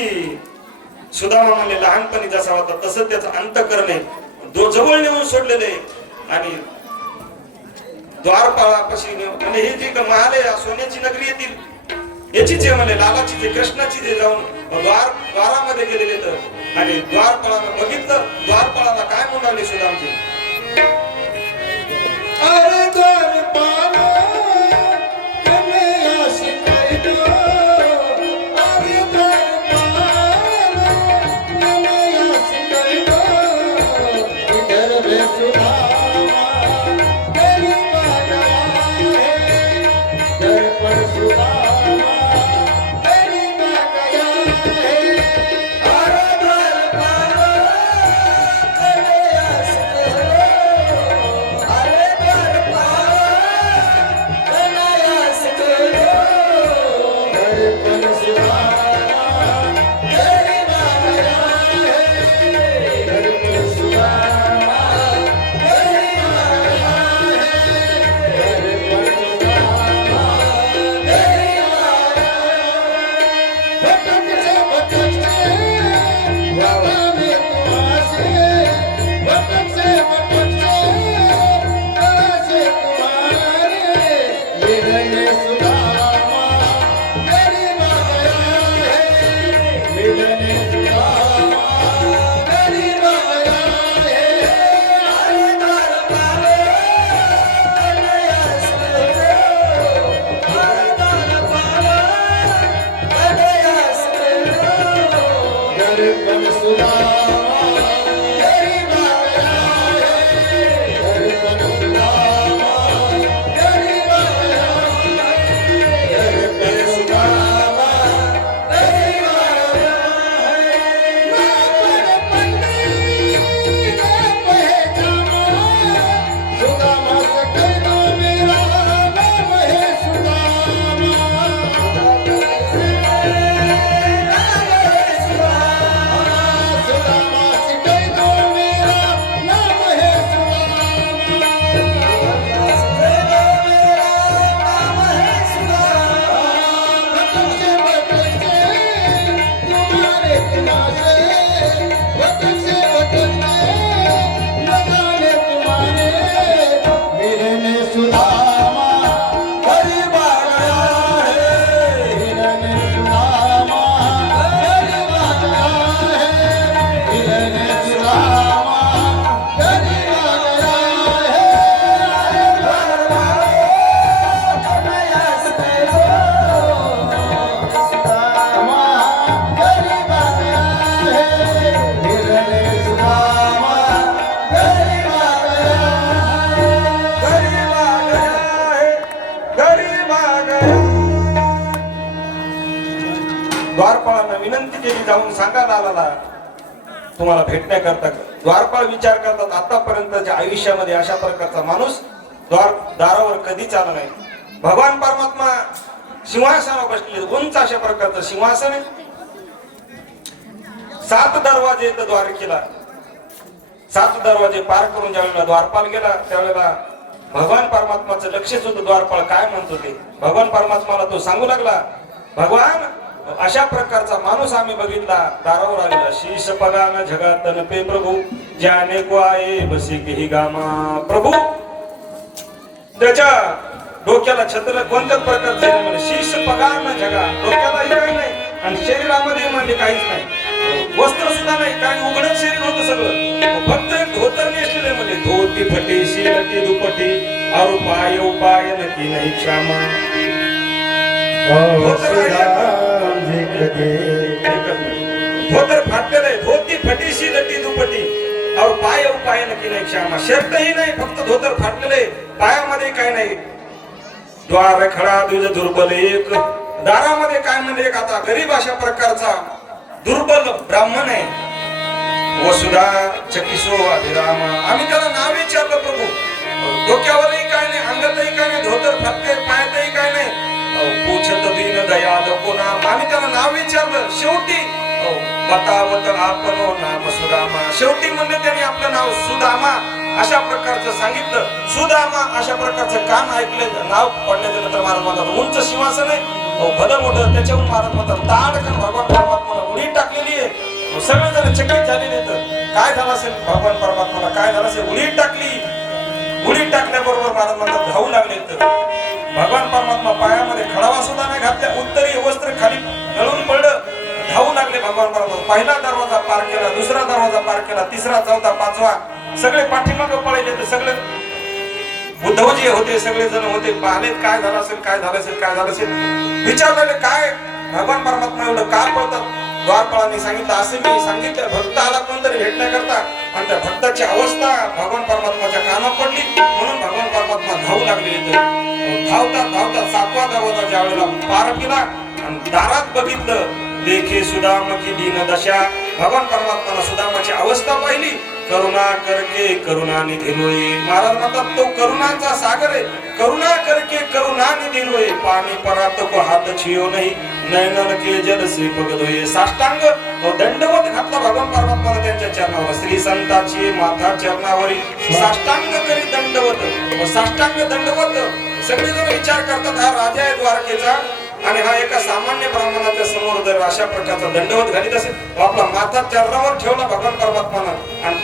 सुदामा म्हणले लहानपणी जसा होता तसं त्याचा अंत करणे जवळ नेऊन सोडलेले आणि द्वारपाळापाशी म्हणजे ही जी महाल आहे सोन्याची नगरी येतील याचीच आहे म्हणे लालाची जे कृष्णाची जे जाऊन द्वारामध्ये गेलेले तर आणि द्वारपाळाला बघितलं. द्वारपाळाला काय म्हणाले सुदामजी? अरे द्वारपाला कन्हैया शिकायतो. अरे द्वारपाला कन्हैया शिकायतो. इधर बेसुधा द्वारपाळांना विनंती केली, जाऊन सांगा लालाला तुम्हाला भेटण्याकरता. द्वारपाळ विचार करतात, आतापर्यंतच्या आयुष्यामध्ये अशा प्रकारचा माणूस दारावर कधीच आला नाही. भगवान परमात्मा सिंहासनावर बसलेले, उंच अशा प्रकारचं सिंहासन आहे. 7 दरवाजे येत द्वारकेला. 7 दरवाजे पार करून ज्यावेळेला द्वारपाल गेला, त्यावेळेला भगवान परमात्माचं लक्षच होतं द्वारपाळ काय म्हणतो ते. भगवान परमात्माला तो सांगू लागला, भगवान अशा प्रकारचा माणूस आम्ही बघितला दारावर आलेला. शीश पगान जगातन पे प्रभू ज्याने को आये बसे ही गामा. प्रभू त्याच्या डोक्याला छत्र कोणत्याच प्रकारचे नाही, म्हणजे शीश पगान जगा, डोक्यालाही काही नाही आणि शरीरामध्ये म्हणजे काहीच नाही, वस्त्र सुद्धा नाही, काही उघडच शरीर होतं सगळं. फक्त एक धोतर नेसलेले, म्हणजे धोती फटी शिलटी दुपटी आरु पाय उपाय नकी नाही क्षमा. धोतर फाटलेलं आहे, धोती फटी शिलटी दुपटी और पाय उपाय नकी नाही क्षमा. शर्टही नाही, फक्त धोतर फाटलेले, पायामध्ये काय नाही. द्वार खडा तुझ दुर्बल एक, दारामध्ये काय म्हणजे एक आता गरीब अशा प्रकारचा दुर्बल ब्राह्मण आहे. वसुधा चकिसो अभिरामा. आम्ही त्याला नाव विचारलं प्रभू, डोक्यावरही काय नाही, अंगातही काय नाही, धोतर फाटके, पायातही काय नाही. पूछत दीन दयाल कोणा. आम्ही त्याला नाव विचारलं, शेवटी बतावत आपण नाम सुदामा. शेवटी म्हणले त्यांनी आपलं नाव सुदामा अशा प्रकारचं सांगितलं. सुदामा अशा प्रकारचं काम ऐकलं, नाव पडल्याच्या नंतर महाराज म्हणतात उंच सिंहासन आहे, भलं मोठं, त्याच्याहून महाराज म्हणतात ताडकन भगवान परमात्माला उडी टाकलेली आहे. सगळेजण चकित झालेले आहेत, काय झालं असेल भगवान परमात्माला, काय झालं असेल. उडी टाकली, उडी टाकल्याबरोबर महाराज म्हणतात धावू लागले. भगवान परमात्मा पायामध्ये खडावा सुद्धा नाही घातल्या, उत्तरीय वस्त्र खाली गळून पडलं, धावू लागले भगवान परमात्मा. पहिला दरवाजा पार केला, दुसरा दरवाजा पार केला, तिसरा चौथा पाचवा, सगळे पाठीमागे पळायले. तर सगळे उद्धवजी होते, सगळे जण होते, पाहलेत काय झालं असेल, काय झालं असेल, काय झालं असेल. विचारलेले काय भगवान परमात्मा एवढं का पळतात. द्वारपाळांनी सांगितलं, असे मी सांगितलं, भक्त आला कोणतरी भेटण्याकरता, आणि त्या भक्ताची अवस्था भगवान परमात्माच्या कानात पडली, म्हणून भगवान परमात्मा धावू लागले. धावतात धावतात 7वा दरवाजा ज्या वेळेला पार केला आणि दारात बघितलं, देखे सुदाम की दीन दशा. भगवान परमात्माला सुदामाची अवस्था पाहिली. करुणा करके करुणा निधी लोये. महाराज म्हणतात तो करुणाचा सागर आहे. करुणा करके करुणा निधी लोये. पाणी परात को हात छियो नाही, नयनन के जल से पगदोये. साष्टांग दंडवत घातला भगवान परमात्माने त्यांच्या चरणावर. श्री संताची माथा चरणावरी साष्टांग करी दंडवत. साष्टांग दंडवत. सगळेजण विचार करतात हा राजा आहे द्वारकेचा, आणि हा एका सामान्य ब्राह्मणाच्या समोर जर अशा प्रकारचा दंडवत घालीत असेल, आपला माथा चरणावर ठेवला भगवान परमात्मानं आणि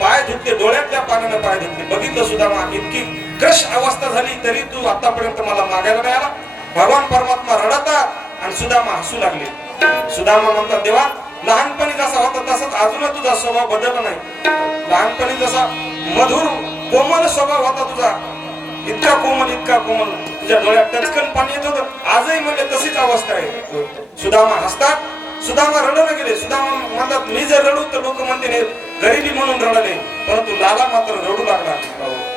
पाय धुतले, डोळ्यातल्या पाण्यानं पाय धुतले. बघितलं सुदामा इतकी क्रश अवस्था झाली, तरी तू आतापर्यंत मला मागायला नाही आला. भगवान परमात्मा रडतात आणि सुदामा हसू लागले. सुदामा म्हणतात, देवा लहानपणी जसा होता तसाच अजूनच तुझा स्वभाव बदलला नाही. लहानपणी जसा मधुर कोमल स्वभाव होता तुझा, इतका कोमल, तुझ्या डोळ्यात टचकन पाणी येत होतं, आजही म्हणजे तशीच अवस्था आहे. सुदामा हसतात, सुदामा रडून गेले. सुदामा म्हणतात, मी जर रडू तर लोक म्हणते गरिबी म्हणून रडले, परंतु लाला मात्र रडू लागला.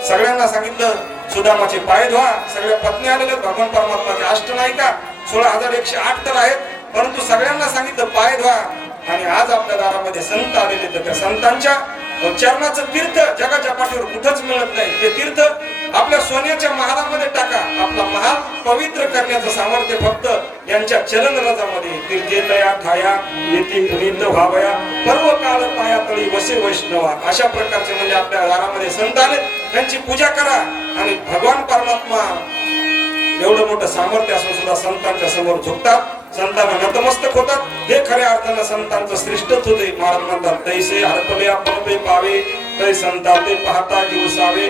सगळ्यांना सांगितलं सुदामाचे पाय धुवा. सगळ्या पत्नी आलेले भगवान परमात्माचे अष्टनायिका 16,108 तर आहेत, परंतु सगळ्यांना सांगितलं पाय धुवा. आणि आज आपल्या दारामध्ये संत आलेले, तर त्या संतांच्या चरणाचं तीर्थ जगाच्या पाठीवर कुठंच मिळत नाही. ते तीर्थ आपल्या सोन्याच्या महालामध्ये टाका. आपला महाल पवित्र करण्याचं सामर्थ्य फक्त यांच्या चरण रजामध्ये. तीर्थेतया ठाया येती पुनीत व्हावया, पर्व काळ पाया तळी वसे वैष्णवा. अशा प्रकारचे म्हणजे आपल्या दारामध्ये संत आले, त्यांची पूजा करा. आणि भगवान परमात्मा एवढं मोठं सामर्थ्य असून सुद्धा संतांच्या समोर झुकतात, संतांना नतमस्तक होतात. हे खऱ्या अर्थानं संतांचं श्रेष्ठत्व होते. महाराज म्हणतात, तैसे हरपले आपण ते पावे, तै संता ते पाहता दिवसावे.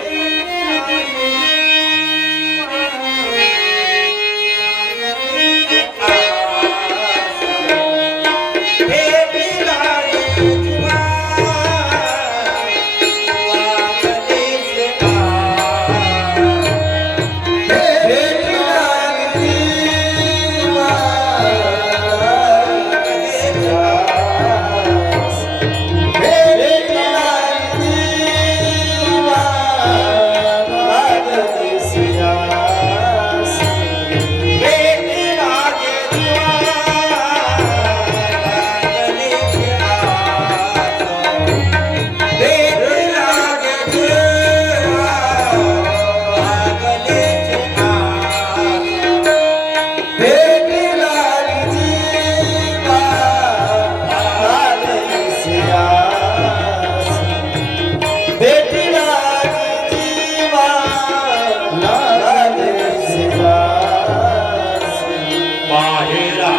पाहिला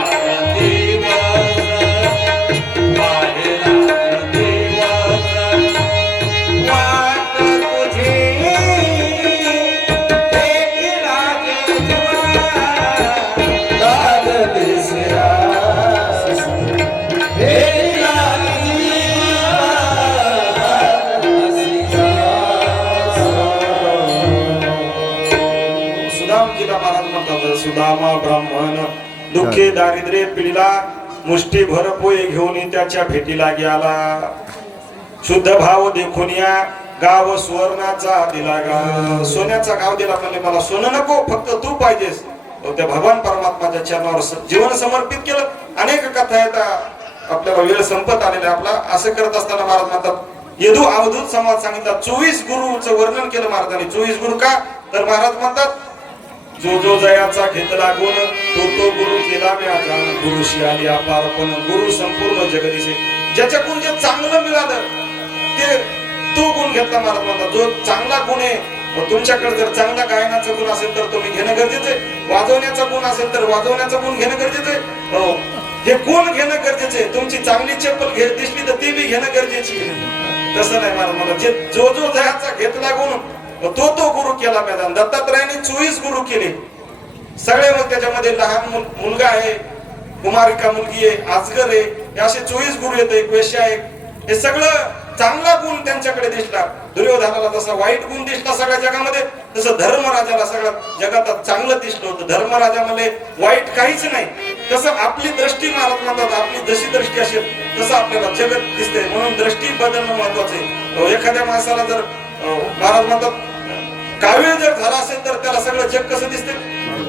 दिवस पाहिला दिवस वाट तुझी देखिला लाल दिसरा भेटला सुदामजीला महाराज म्हणतात, सुदामा ब्राह्मण दुःखे दारिद्र्य पिढीला मुष्टीभर पोहे घेऊन त्याच्या भेटीला गेला. शुद्ध भाव देखून या गाव सुवर्णाचा दिला गा. सोन्याचा गाव दिला म्हणजे मला सोनं नको, फक्त तू पाहिजेस. तो त्या भगवान परमात्माच्या चरणावर जीवन समर्पित केलं. अनेक कथा आहेत, आपल्याला वेळ संपत आलेला आपला. असं करत असताना महाराज म्हणतात, यदू अवधूत संवाद सांगितला. 24 गुरुचं वर्णन केलं महाराजांनी. 24 गुरु का, तर महाराज म्हणतात, जो जो जयाचा घेतला गुण तो गुरु केला व्याजा. गुरुशी आली अपारपण गुरु संपूर्ण जगदीशे. ज्याच्याकडून जे चांगलं मिळालं ते तो गुण घेतला महाराज म्हणतात. जो चांगला गुण आहे, तुमच्याकडे जर चांगला गायनाचा गुण असेल तर तुम्ही घेणं गरजेचं आहे. वाजवण्याचा गुण असेल तर वाजवण्याचा गुण घेणं गरजेचं आहे. हे गुण घेणं गरजेचं आहे. तुमची चांगली चप्पल दिसली तर ती बी घेणं गरजेची आहे. तसं नाही महाराज म्हणतात, जे जो जो जयाचा घेतला गुण तो गुरु केला मैदान. दत्तात्रयाने 24 गुरु केले सगळे. मग त्याच्यामध्ये लहान मुलगा आहे, कुमारिका मुलगी आहे, आजगर आहे, हे असे 24 गुरु येत. एक वेश्या आहे. हे सगळं चांगला गुण त्यांच्याकडे दिसला. दुर्योधनाला जसा वाईट गुण दिसला सगळ्या जगामध्ये, तसं धर्मराजाला सगळ्या जगात चांगलं दिसलं होतं. धर्मराजामध्ये वाईट काहीच नाही. तसं आपली दृष्टी महाराज म्हणतात, आपली जशी दृष्टी असेल तसं आपल्याला जगत दिसते. म्हणून दृष्टी बदलणं महत्वाचं आहे. एखाद्या माणसाला जर महाराज म्हणतात कावीळ जर झाला असेल तर त्याला सगळं जग कसं दिसते,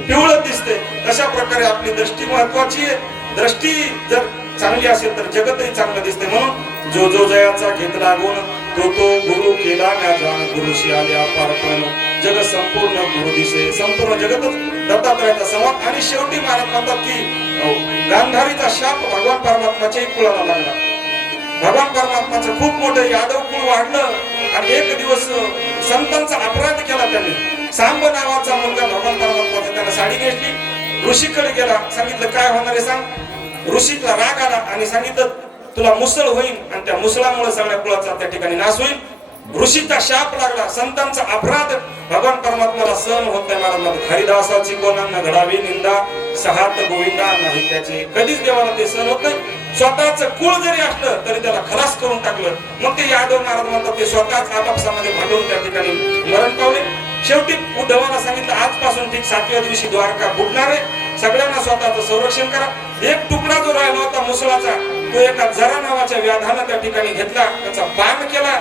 पिवळं दिसते. तशा प्रकारे आपली दृष्टी महत्वाची आहे. दृष्टी जर चांगली असेल तर जगतही चांगलं दिसते. म्हणून जो जो जयाचा घेतला गुण तो गुरु केला माझा. गुरुशी आले अपारपण जग संपूर्ण गुरु दिसे. संपूर्ण जगतच दत्तात्रयाचा संवाद. आणि शेवटी महाराज म्हणतात की गांधारीचा शाप भगवान परमात्माच्या कुळाला लागला. भगवान परमात्माचं खूप मोठं यादव कुळ वाढलं आणि एक दिवस संतांचा अपराध केला त्यांनी. सांब नावाचा मुलगा भगवान परमात्माचा, त्याला साडी नेसली, ऋषीकडे गेला. सांगितलं काय होणार आहे सांग. ऋषीला राग आला आणि सांगितलं तुला मुसळ होईल आणि त्या मुसळामुळे सगळ्या कुळाचा त्या ठिकाणी नाश होईल. ऋषीचा शाप लागला. संतांचा अपराध भगवान परमात्माला सहन होत नाही. महाराज हरिदासाची कोणांना घडावी निंदा, सहात गोविंदा नाही त्याचे. कधीच देवाला ते सहन होत नाही. स्वतःच कुळ जरी असलं तरी त्याला खलास करून टाकलं. मग ते यादव महाराज म्हणतात ते स्वतःच आपापसामध्ये भांडून त्या ठिकाणी मरण पावले. शेवटी उद्धवाला सांगितलं आजपासून ठीक 7व्या दिवशी द्वारका बुडणार आहे. सगळ्यांना स्वतःचं संरक्षण करा. एक तुकडा जो राहिला होता मुसळाचा, तो एका जरा नावाच्या व्याधानं त्या ठिकाणी घेतला, त्याचा बाण केला.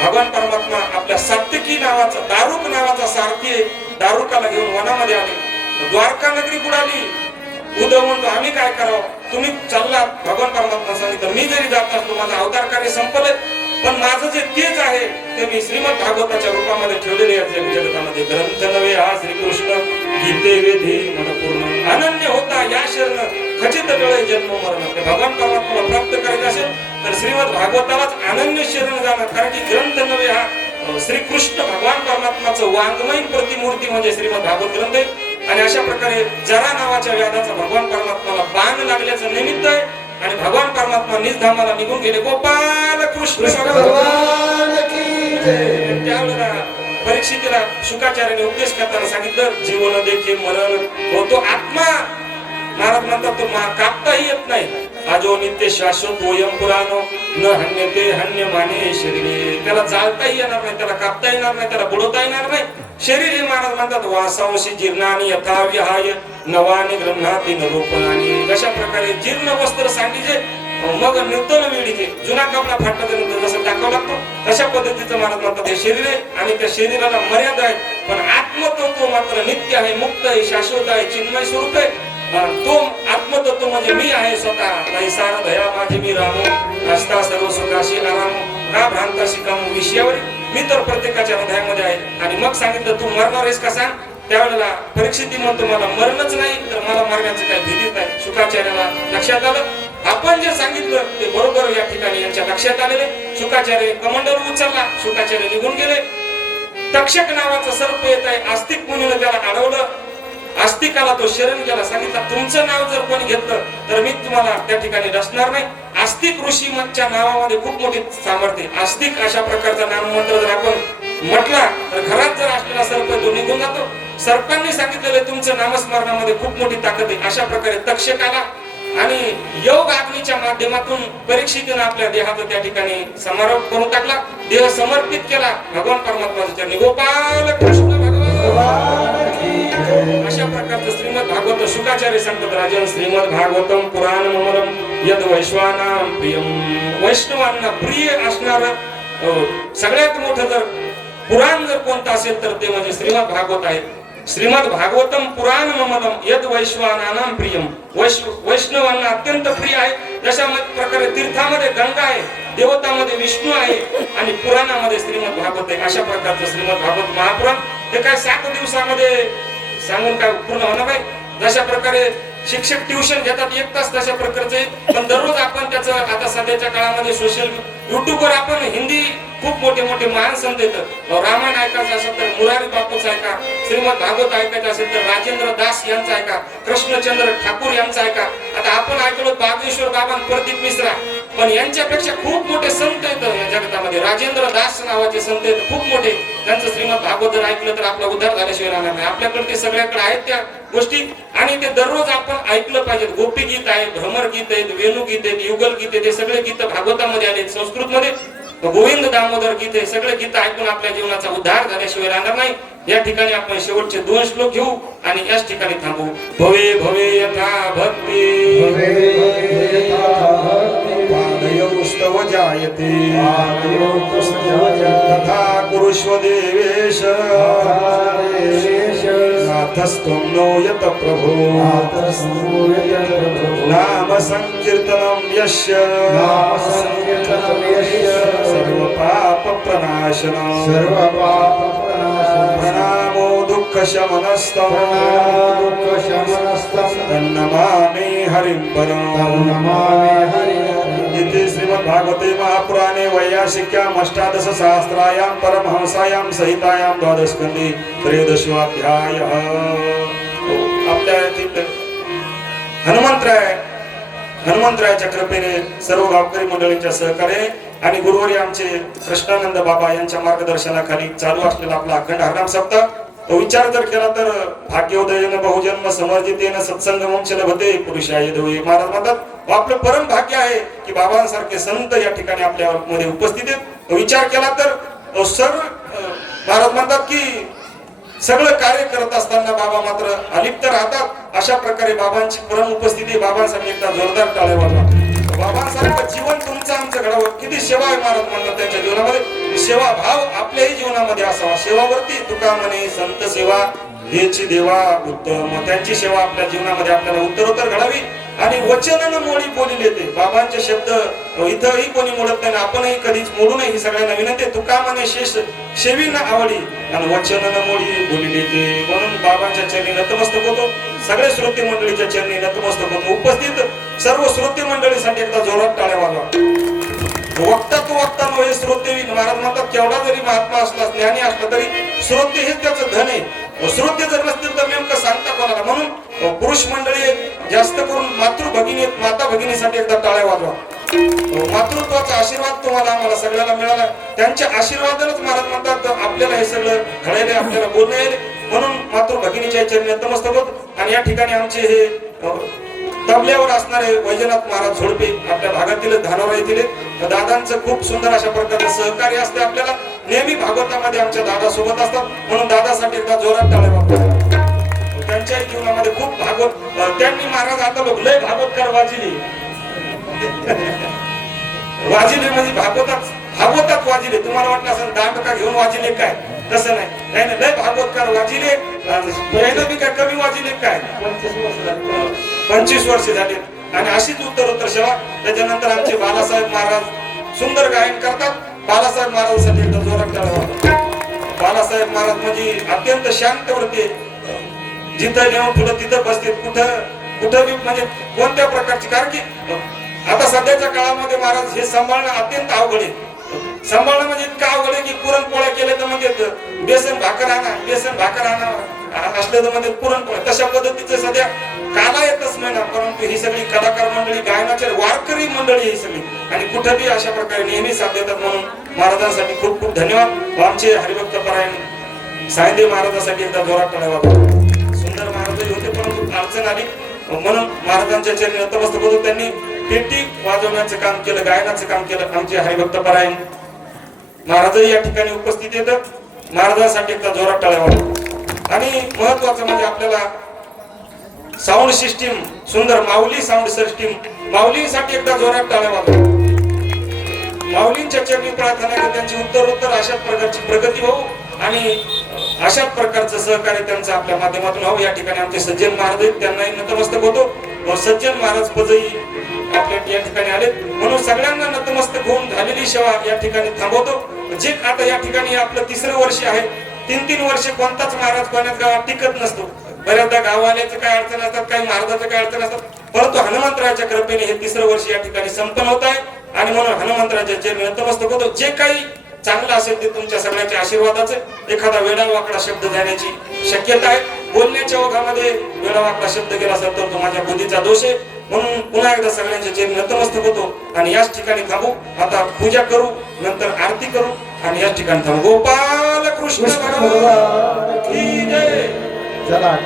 भगवान परमात्मा आपल्या सात्यकी नावाचा, दारुक नावाचा सारथी दारुकाला घेऊन वनामध्ये आले. द्वारका नगरी बुडाली. उद्धव म्हणतो आम्ही काय करावं, तुम्ही चालला. भगवान परमात्मा सांगितलं मी जरी जात असतो माझं अवतार कार्य संपलंय, पण माझं जे तेज आहे ते मी श्रीमद भागवताच्या रूपामध्ये ठेवलेले आहे जगतामध्ये. ग्रंथ नव्हे हा श्रीकृष्ण गीते वेधी मनपूर्ण अनन्य होता या शरण खचित वेळे जन्म मरण. भगवान परमात्माला प्राप्त करायचं असेल तर श्रीमद भागवतालाच अनन्य शरण जाणं. कारण की ग्रंथ नव्हे हा श्रीकृष्ण भगवान परमात्माचं वाङ्मयीन प्रतिमूर्ती म्हणजे श्रीमद भागवत ग्रंथ आहे. आणि अशा प्रकारे जरा नावाच्या व्याधाचा भगवान परमात्माला बाण लागल्याचं निमित्त आहे. आणि भगवान परमात्मा निजधामाला निघून गेले. गोपाल कृष्ण भगवान की जय. त्यावेळेला परीक्षितीला शुकाचार्याने उपदेश करताना सांगितलं जीवन देखे मरण होतो आत्मा. महाराज म्हणतात तो कापताही येत नाही. आजो नित्य शाश्वत वयम पुराणो न हन्य ते हन्य माने शरीर. त्याला जाळताही येणार नाही, त्याला कापता येणार नाही, त्याला बुडवता येणार नाही. शरीर हे महाराज म्हणतात वासांशी जीर्णानी यथा विहाय नवाने गृह्णाती नरोपणानी. अशा प्रकारे जीर्ण वस्त्र सांडीचे मग नूतन वेळीचे. जुना कपडा फाटल्यानंतर जसं टाकावं लागतो तशा पद्धतीचं महाराज म्हणतात हे शरीर आहे. आणि त्या शरीराला मर्यादा आहे, पण आत्मतत्व मात्र नित्य आहे, मुक्त आहे, शाश्वत आहे, चिन्मय स्वरूप आहे. तो आत्मतत्व म्हणजे मी आहे स्वतः. नाही सार दया माझी मी रामो असता सर्व सुखाशी आरामो का भ्रांता शिकामो विषयावर. मी तर प्रत्येकाच्या हृदयामध्ये आहे. आणि मग सांगितलं तू मरणार आहेस का सांग. त्यावेळेला परीक्षिती म्हणतो मला मरणच नाही तर मला मरण्याचं काही भीतीच नाही. शुकाचार्याला लक्षात आलं आपण जे सांगितलं ते बरोबर या ठिकाणी यांच्या लक्षात आलेले. शुकाचार्य कमंडल उचलला, शुकाचार्य निघून गेले. तक्षक नावाचं सर्प येत आहे. आस्तिक मुनीनं त्याला अडवलं आस्तिकाला तो शरण गेला, सांगितलं तुमचं नाव जर कोणी घेतलं तर मी तुम्हाला त्या ठिकाणी रचणार नाही. आस्तिक ऋषीच्या नावामध्ये खूप मोठी सामर्थ्य. आस्तिक अशा प्रकारचा नाममंत्र जर आपण म्हटला तर घरात जर असलेला सर्प तो निघून जातो. सर्पांनी सांगितलेलं तुमच्या नामस्मरणामध्ये खूप मोठी ताकद आहे. अशा प्रकारे तक्षकाला आणि योग अग्नीच्या माध्यमातून परीक्षितीनं आपल्या देहाचा त्या ठिकाणी समारोप करून टाकला, देह समर्पित केला भगवान परमात्माच्या चरणी. गोपाल कृष्ण भगवान अशा प्रकारचं श्रीमद भागवत शुकाचार्य सांगतात राजन, श्रीमद भागवतम पुराण ममरम यद वैश्वानां प्रियम. वैष्णवांना प्रिय असणार सगळ्यात मोठं जर पुराण जर कोणतं असेल तर ते म्हणजे श्रीमद भागवत आहे. श्रीमद भागवतम पुराण ममदम यद वैश्वानां प्रियम. वैष्णवांना अत्यंत प्रिय आहे. जशा प्रकारे तीर्थामध्ये गंगा आहे, देवतामध्ये विष्णू आहे आणि पुराणामध्ये श्रीमद भागवत आहे. अशा प्रकारचं श्रीमद भागवत महापुराण हे काय 7 दिवसामध्ये सांगून काय पूर्ण होणार नाही. जशा प्रकारे शिक्षक ट्युशन घेतात 1 तास तशा प्रकारचे, पण दररोज आपण त्याचं आता सध्याच्या काळामध्ये सोशल युट्यूबवर आपण हिंदी खूप मोठे मोठे महान संत येतात. रामायण ऐकायचं असेल तर मुरारी बापूचं ऐका, श्रीमद भागवत ऐकायचं असेल तर राजेंद्र दास यांचं ऐका, कृष्णचंद्र ठाकूर यांचं ऐका. आता आपण ऐकलो बागेश्वर बाबा प्रदीप मिश्रा, पण यांच्यापेक्षा खूप मोठे संत आहेत या जगतामध्ये. राजेंद्र दास नावाचे संत आहेत खूप मोठे. त्यांचं श्रीमद भागवत जर ऐकलं तर आपला उद्धार झाल्याशिवाय राहणार नाही. आपल्याकडे ते सगळ्याकडे आहेत त्या गोष्टी आणि ते दररोज आपण ऐकलं पाहिजेत. गोपी गीत आहे, भ्रमर गीत आहेत, वेणू गीत आहेत, युगल गीत आहेत. हे सगळे गीत भागवतामध्ये आले, संस्कृत मध्ये गोविंद दामोदर गीत आहे. सगळे गीत ऐकून आपल्या जीवनाचा उद्धार झाल्याशिवाय राहणार नाही. या ठिकाणी आपण शेवटचे 2 श्लोक घेऊ आणि याच ठिकाणी थांबू. भवे भवे यथा भक्ती पादयोस्तव जायते तथा कुरुष्व देवेश नाथस्त्वं नो यत प्रभो नाम संकीर्तनं यस्य सर्व पाप प्रणाशनं प्रणामो दुःख शमनस्तं तन्नमामि हरिं परम्. इति श्रीमद्भागवते महापुराणे वैयासिक्याम् 18 सहस्रायां परमहंसायां सहितायां 12 स्कंदे 13वाध्यायः. आपल्या हनुमंतरायाच्या कृपेने सर्व गावकरी मंडळींच्या सहकार्याने आणि गुरुवारी आमचे कृष्णानंद बाबा यांच्या मार्गदर्शनाखाली चालू असलेला आपला अखंड हरनाम सप्ताह तो विचार जर केला तर भाग्योदयन बहुजन्म समर्जितेन सत्संगमं च लभते पुरुषाय देवे. महाराज म्हणतात आपलं परम भाग्य आहे की बाबांसारखे संत या ठिकाणी आपल्या मध्ये उपस्थित आहेत. तो विचार केला तर सर महाराज म्हणतात की सगळं कार्य करत असताना बाबा मात्र अलिप्त राहतात. अशा प्रकारे बाबांची परम उपस्थिती. बाबांसाठी एकदा जोरदार टाळ्या वाजवा. बाबांसारखं जीवन तुमचं आमचं घडावं. किती सेवा आहे महाराज म्हणतात त्यांच्या जीवनामध्ये. सेवा भाव आपल्याही जीवनामध्ये असावा. सेवावरती तुका म्हणे संत सेवा हेची देवा उत्तम. त्यांची सेवा आपल्या जीवनामध्ये आपल्याला उत्तरोत्तर घडावी आणि वचनानं मोडी बोलिले ते बाबांचे शब्द इथंही कोणी मोडत नाही, आपणही कधीच मोडू नये ही सगळ्यांना विनंती. तुका म्हणे शेष शेवी ना आवडी आणि वचनानं मोडी बोलिले ते. म्हणून बाबांच्या चरणी नतमस्तक होतो. सगळे श्रोते मंडळीच्या चरणी नतमस्तक होतो. उपस्थित सर्व श्रोते मंडळीसाठी एकदा जोरात टाळ्या वाजवा. वक्ता तो वक्ता नव्हे श्रोते. महाराज म्हणतात केवढा जरी महात्मा असला ज्ञानी असला तरी श्रोते हेच त्याचं धन आहे. श्रोते जर नसतील तर नेमकं सांगता कोणाला. म्हणून पुरुष मंडळी जास्त करून माता भगिनीसाठी एकदा टाळ्या वाजवा. मातृत्वाचा आशीर्वाद तुम्हाला आम्हाला सगळ्याला मिळाला. त्यांच्या आशीर्वादानच महाराज म्हणतात आपल्याला हे सगळं घडायले, आपल्याला बोलणं येईल. म्हणून मातृ भगिनीच्या चरणी नतमस्तक होत. आणि या ठिकाणी आमचे हे तबल्यावर असणारे वैजनाथ महाराज झोडपे आपल्या भागातील धानोरा येथील दादांचं खूप सुंदर अशा प्रकारचं सहकार्य असते. आपल्याला नेहमी भागवतामध्ये आमच्या दादा सोबत असतात. म्हणून दादासाठी एकदा जोरात टाळ्या वाजवा. त्यांच्याही जीवनामध्ये खूप भागवत त्यांनी महाराज आता लोक लय भागवतकार वाजिले म्हणजे भागवतात वाजिले. तुम्हाला वाटलं असं दांडका घेऊन वाजिले काय, तसं नाही. त्याने लय भागवतकार वाजिले. बी काय कमी वाजिले काय 25 वर्ष झाले. आणि अशीच उत्तरोत्तर सेवा. त्याच्यानंतर आमचे बालासाहेब महाराज सुंदर गायन करतात. बालासाहेब महाराजांसाठी एकदा जोरात टाळ्या वाजवा. बालासाहेब महाराज म्हणजे अत्यंत शांत वृत्ती. जिथं नेऊन पुढं तिथं बसते. कुठं बी म्हणजे कोणत्या प्रकारची. कारण की आता सध्याच्या काळामध्ये महाराज हे सांभाळणं अत्यंत अवघड आहे. सांभाळणं म्हणजे इतकं अवघड आहे की पुरणपोळ्या केल्या तर म्हणजे बेसन भाकर आणा असलेलं मध्ये पुरणपोळ्या तशा पद्धतीचं सध्या काला येतच नाही ना, परंतु ही सगळी कलाकार मंडळी, गायनाचे वारकरी मंडळी ही सगळी आणि कुठेही अशा प्रकारे नेहमी साथ देतात. म्हणून महाराजांसाठी खूप खूप धन्यवाद. आमचे हरिभक्त परायण सायंदे महाराजांसाठी एकदा जोरात टाळ्या वाजवा. सुंदर महाराज होते परंतु अडचण आली म्हणून महाराजांच्या चरणी नतमस्तक होतो. त्यांनी पेटी वाजवण्याचं काम केलं, गायनाचं काम केलं. आमचे हरिभक्त परायण महाराजही या ठिकाणी उपस्थित येतात. महाराजांसाठी एकदा जोरात टाळ्या वाजवा. आणि महत्वाचं म्हणजे आपल्याला साऊंड सिस्टीम सुंदर माऊली साऊंड सिस्टीम, माऊलींसाठी एकदा जोरात टाळ्या वाजवा. माऊलींच्या चरणी प्रार्थना की त्यांची उत्तर अशाच प्रकारची प्रगती हो आणि अशाच प्रकारचं सहकार्य त्यांचं आपल्या माध्यमातून हो. या ठिकाणी आमचे सज्जन महाराज आहेत, त्यांनाही नतमस्तक होतो. व सज्जन महाराज पदही आपल्या या ठिकाणी आले म्हणून सगळ्यांना नतमस्तक होऊन झालेली सेवा या ठिकाणी थांबवतो. जे आता या ठिकाणी आपलं तिसरं वर्ष आहे. 3-3 वर्ष कोणताच महाराज कोणाच गावात टिकत नसतो. बऱ्याचदा गाववाल्याचं काय अडचण असतात, काही महाराजाचं काय अडचण असतात, परंतु हनुमंतराच्या कृपेने हे तिसरं वर्ष या ठिकाणी संपन्न होत आहे. आणि म्हणून हनुमंतराच्या चरणी नतमस्तक होतो. जे काही चांगलं असेल ते तुमच्या सगळ्यांच्या आशीर्वादाचे. एखादा वेडावाकडा शब्द देण्याची शक्यता आहे. बोलण्याच्या ओघामध्ये वेडावाकडा शब्द गेला असेल तर तो माझ्या बुद्धीचा दोष आहे. म्हणून पुन्हा एकदा सगळ्यांच्या चरणी नतमस्तक होतो आणि याच ठिकाणी थांबू. आता पूजा करू, नंतर आरती करू आणि याच ठिकाणी थांबू. गोपाल कृष्ण भगवान की जय. चला